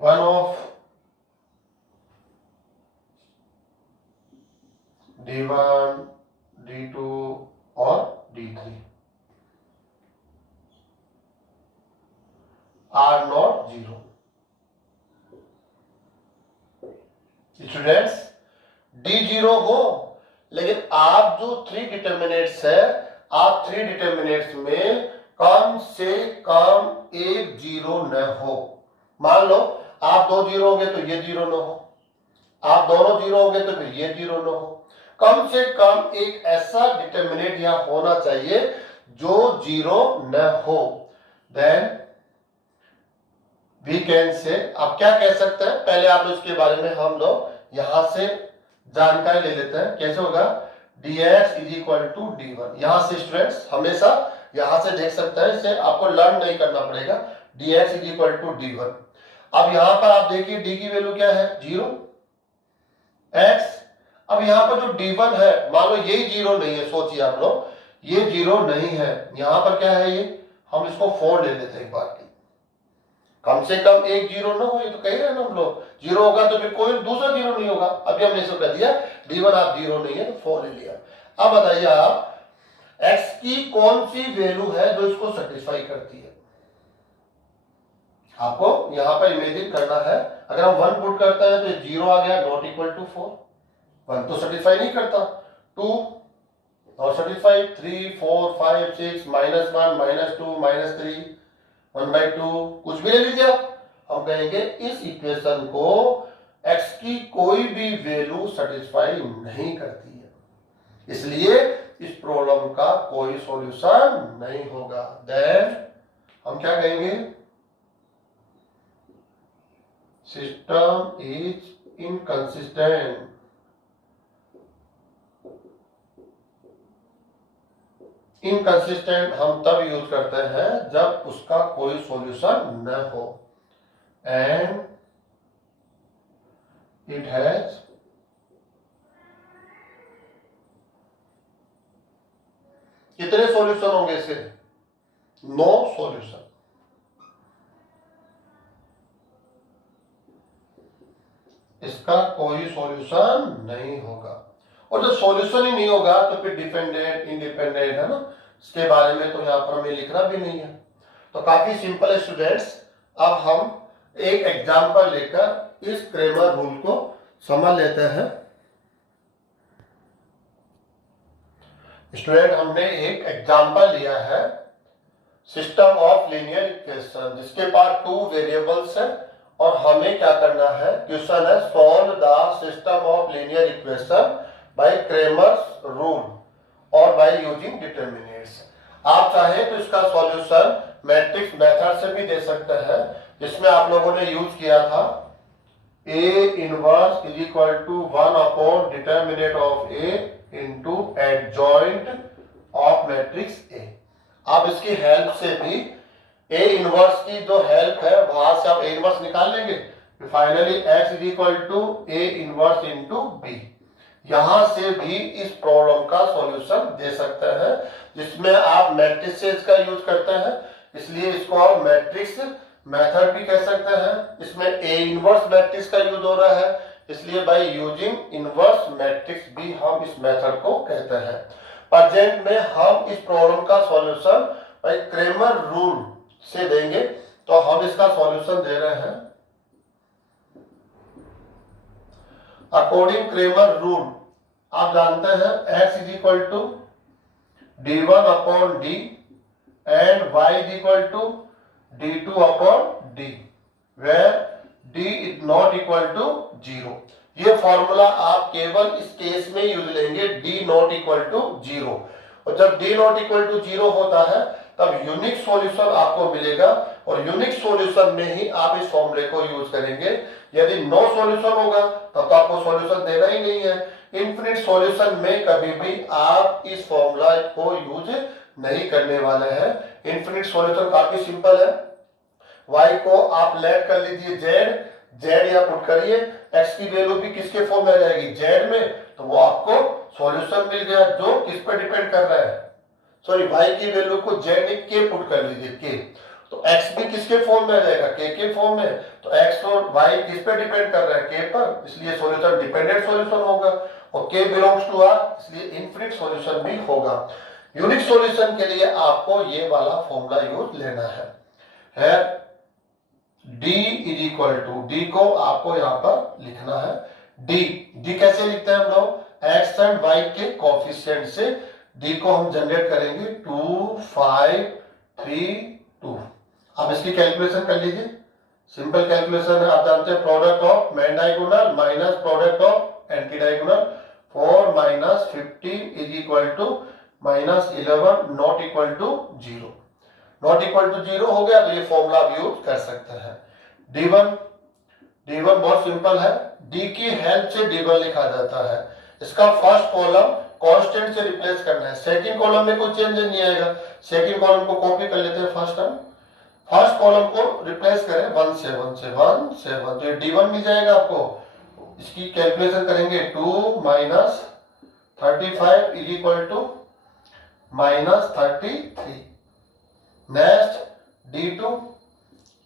one of d1 d2 और d3 are not 0। Students d0 हो, लेकिन आप जो 3 डिटर्मिनेंट्स है, आप 3 डिटर्मिनेंट्स में कम से कम एक 0 न हो। मान लो आप 2 0 होंगे तो ये 0 न हो, आप दोनों 0 होंगे तो फिर ये 0 न हो। कम से कम एक ऐसा डिटर्मिनेंट यहां होना चाहिए जो 0 न हो। देन वी कैन से, आप क्या कह सकते हैं, पहले आप इसके बारे में हम लोग यहां से जानकारी ले लेते हैं। कैसे होगा, dx is equal to d1। यहां से स्टूडेंट्स हमेशा यहां से देख सकते हैं, इसे आपको लर्न नहीं करना पड़ेगा। dx is equal to d1। अब यहां पर आप देखिए d की वैल्यू क्या है 0 x। अब यहां पर जो d1 है, मान लो यही 0 नहीं है, सोचिए आप लोग ये 0 नहीं है, यहां पर क्या है ये, हम इसको 4 ले लेते हैं एक बार, कम से कम एक 0 ना हो, ये तो कह रहे हैं ना हम लोग, 0 होगा तो फिर कोई दूसरा 0 नहीं होगा। अभी हमने इसको कह दिया d1 आप 0 नहीं है तो 4 ले लिया। अब बताइए आप x की कौन सी वैल्यू है जो इसको सेटिस्फाई करती है, आपको यहां पर इमेजिन करना है। अगर हम 1 पुट करते हैं तो 0 आ गया, नॉट इक्वल टू 4, 1 तो सेटिस्फाई नहीं करता, 2 और सेटिस्फाई, 3 4 5 6 -1 -2 -3 1/2, कुछ भी ले लीजिए आप। हम कहेंगे इस इक्वेशन को x की कोई भी वैल्यू सेटिस्फाई नहीं करती है, इसलिए इस प्रॉब्लम का कोई सॉल्यूशन नहीं होगा। देन हम क्या कहेंगे, सिस्टम इज इनकंसिस्टेंट। इनकंसिस्टेंट हम तब यूज करते हैं जब उसका कोई सॉल्यूशन न हो, एंड इट हैज कितने सॉल्यूशन होंगे इसे, नो सॉल्यूशन। इसका कोई सॉल्यूशन नहीं होगा, और जब सॉल्यूशन ही नहीं होगा तो फिर डिपेंडेंट इंडिपेंडेंट है ना, इसके बारे में तो यहां पर हमें लिखना भी नहीं है। तो काफी सिंपल है स्टूडेंट्स। अब हम एक एग्जांपल लेकर इस क्रेमर रूल को समझ लेते हैं। स्टूडेंट हमने एक एग्जांपल लिया है सिस्टम ऑफ लीनियर इक्वेशन, जिसके पास 2 वेरिएबल्स है और हमें क्या करना है, क्वेश्चन है solve the system of linear equation by Cramer's rule और बाय यूजिंग डिटरमिनेंट्स। आप चाहे तो इसका सॉल्यूशन मैट्रिक्स मेथड से भी दे सकते हैं, जिसमें आप लोगों ने यूज किया था A inverse is equal to 1 upon determinant of A into adjoint of matrix A। आप इसकी हेल्प से भी A इनवर्स की जो हेल्प है वहां से आप A इनवर्स निकाल लेंगे, finally x is equal to A inverse into B। यहां से भी इस प्रॉब्लम का सॉल्यूशन दे सकते हैं, जिसमें आप मैट्रिसेस का यूज करते हैं, इसलिए इसको आप मैट्रिक्स मेथड भी कह सकते हैं। इसमें A इनवर्स मैट्रिक्स का यूज हो रहा है, इसलिए बाय यूजिंग इनवर्स मैट्रिक्स भी हम इस मेथड को कहते हैं। प्रेजेंट में हम इस प्रॉब्लम का सॉल्यूशन बाय क्रेमर रूल से देंगे, तो हम इसका सॉल्यूशन दे रहे हैं अकॉर्डिंग क्रेमर रूल। आप जानते हैं x is equal to d1 upon d and y is equal to d2 upon d, where d is not equal to 0। ये फॉर्मूला आप केवल इस केस में यूज लेंगे, d नॉट इक्वल टू 0, और जब d नॉट इक्वल टू 0 होता है तब यूनिक सॉल्यूशन आपको मिलेगा, और यूनिक सॉल्यूशन में ही आप इस फॉर्मूले को यूज करेंगे। यदि नो सॉल्यूशन होगा तब तो आपको सॉल्यूशन देना ही नहीं है। इनफिनिट सॉल्यूशन में कभी भी आप इस फॉर्मूला को यूज नहीं करने वाले हैं। इनफिनिट सॉल्यूशन काफी सिंपल है, y को आप लेट कर लीजिए z या पुट करिए, x की वैल्यू भी किसके फॉर्म में आ जाएगी z में, तो वो आपको सॉल्यूशन मिल गया जो किस पर डिपेंड कर रहा है, सॉरी y की वैल्यू को z ने k पुट कर लीजिए k, तो x भी किसके फॉर्म में आ जाएगा k के फॉर्म में, तो x और y किस पे डिपेंड कर रहा है k पर, इसलिए सॉल्यूशन डिपेंडेंट सॉल्यूशन होगा, और k बिलोंग्स टू r, इसलिए इनफिनिट सॉल्यूशन भी होगा। यूनिक सॉल्यूशन के लिए आपको ये वाला फॉर्मूला यूज लेना है d is equal to, d को आपको यहां पर लिखना है d कैसे लिखते हैं हम लोग, x एंड y के कोएफिशिएंट से d को हम जनरेट करेंगे 2 5 3 2। आप इसकी कैलकुलेशन कर लीजिए, सिंपल कैलकुलेशन है, आप जानते हैं product of main diagonal minus product of anti diagonal, 4 minus 15 is equal to minus 11 not equal to 0। Not equal to 0 हो गया तो ये फॉर्मूला आप यूज कर सकते हैं। d1 बहुत सिंपल है, d की हेल्प से d1 लिखा जाता है, इसका फर्स्ट कॉलम कांस्टेंट से रिप्लेस करना है, सेकंड कॉलम में कोई चेंज नहीं आएगा, सेकंड कॉलम को कॉपी कर लेते हैं फर्स्ट टाइम, फर्स्ट कॉलम को रिप्लेस करें 1 से 1 से 1 से 1, तो ये D1 मिल जाएगा आपको। इसकी कैलकुलेशन करेंगे 2 minus 35 is equal to minus 33। Next D2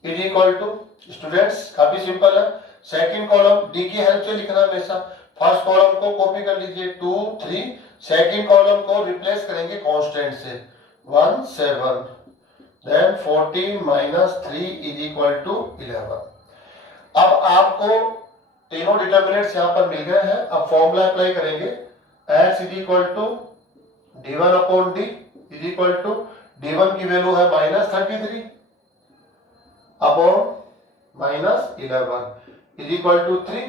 is equal to, students काफी सिंपल है, सेकंड कॉलम D की हेल्प से लिखना हमेशा, फर्स्ट कॉलम को कॉपी कर लीजिए 2 3, सेकंड कॉलम को रिप्लेस करेंगे कांस्टेंट से 1 7, then 14 minus 3 is equal to 11। अब आपको तीनों डिटर्मिनेंट्स यहां पर मिल गए हैं, अब फॉर्मूला अप्लाई करेंगे, x is equal to d1 upon d is equal to d1 की वैल्यू है minus 33 upon minus 11 is equal to 3,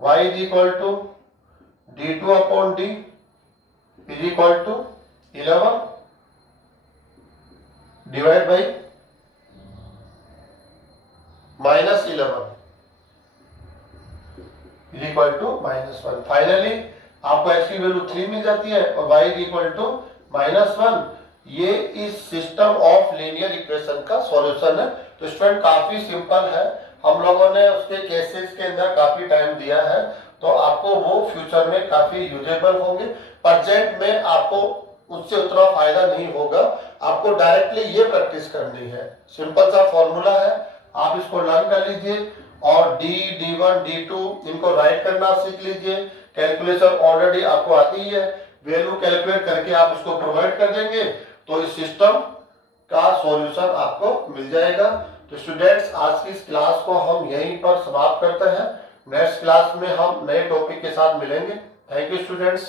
y is equal to d2 upon d is equal to 11 divide by minus 11 is equal to minus 1। Finally आपको x की value 3 मिल जाती है और y is equal to minus 1। ये इस system of linear equation का solution है। तो स्टूडेंट काफी सिंपल है, हम लोगों ने उसके केसेस के अंदर काफी टाइम दिया है, तो आपको वो फ्यूचर में काफी यूजेबल होंगे। प्रेजेंट में आपको उससे उतना फायदा नहीं होगा, आपको डायरेक्टली ये प्रैक्टिस करनी है। सिंपल सा फॉर्मूला है, आप इसको लर्न कर लीजिए और D1 D2 इनको राइट करना सीख लीजिए। कैलकुलेशन ऑलरेडी आपको आती है, वैल्यू कैलकुलेट करके आप इसको प्रोवाइड कर देंगे तो इस सिस्टम का सॉल्यूशन आपको मिल जाएगा। तो स्टूडेंट्स आज की इस क्लास को हम यहीं पर समाप्त करते हैं, नेक्स्ट क्लास में हम नए टॉपिक के साथ मिलेंगे। Thank you students.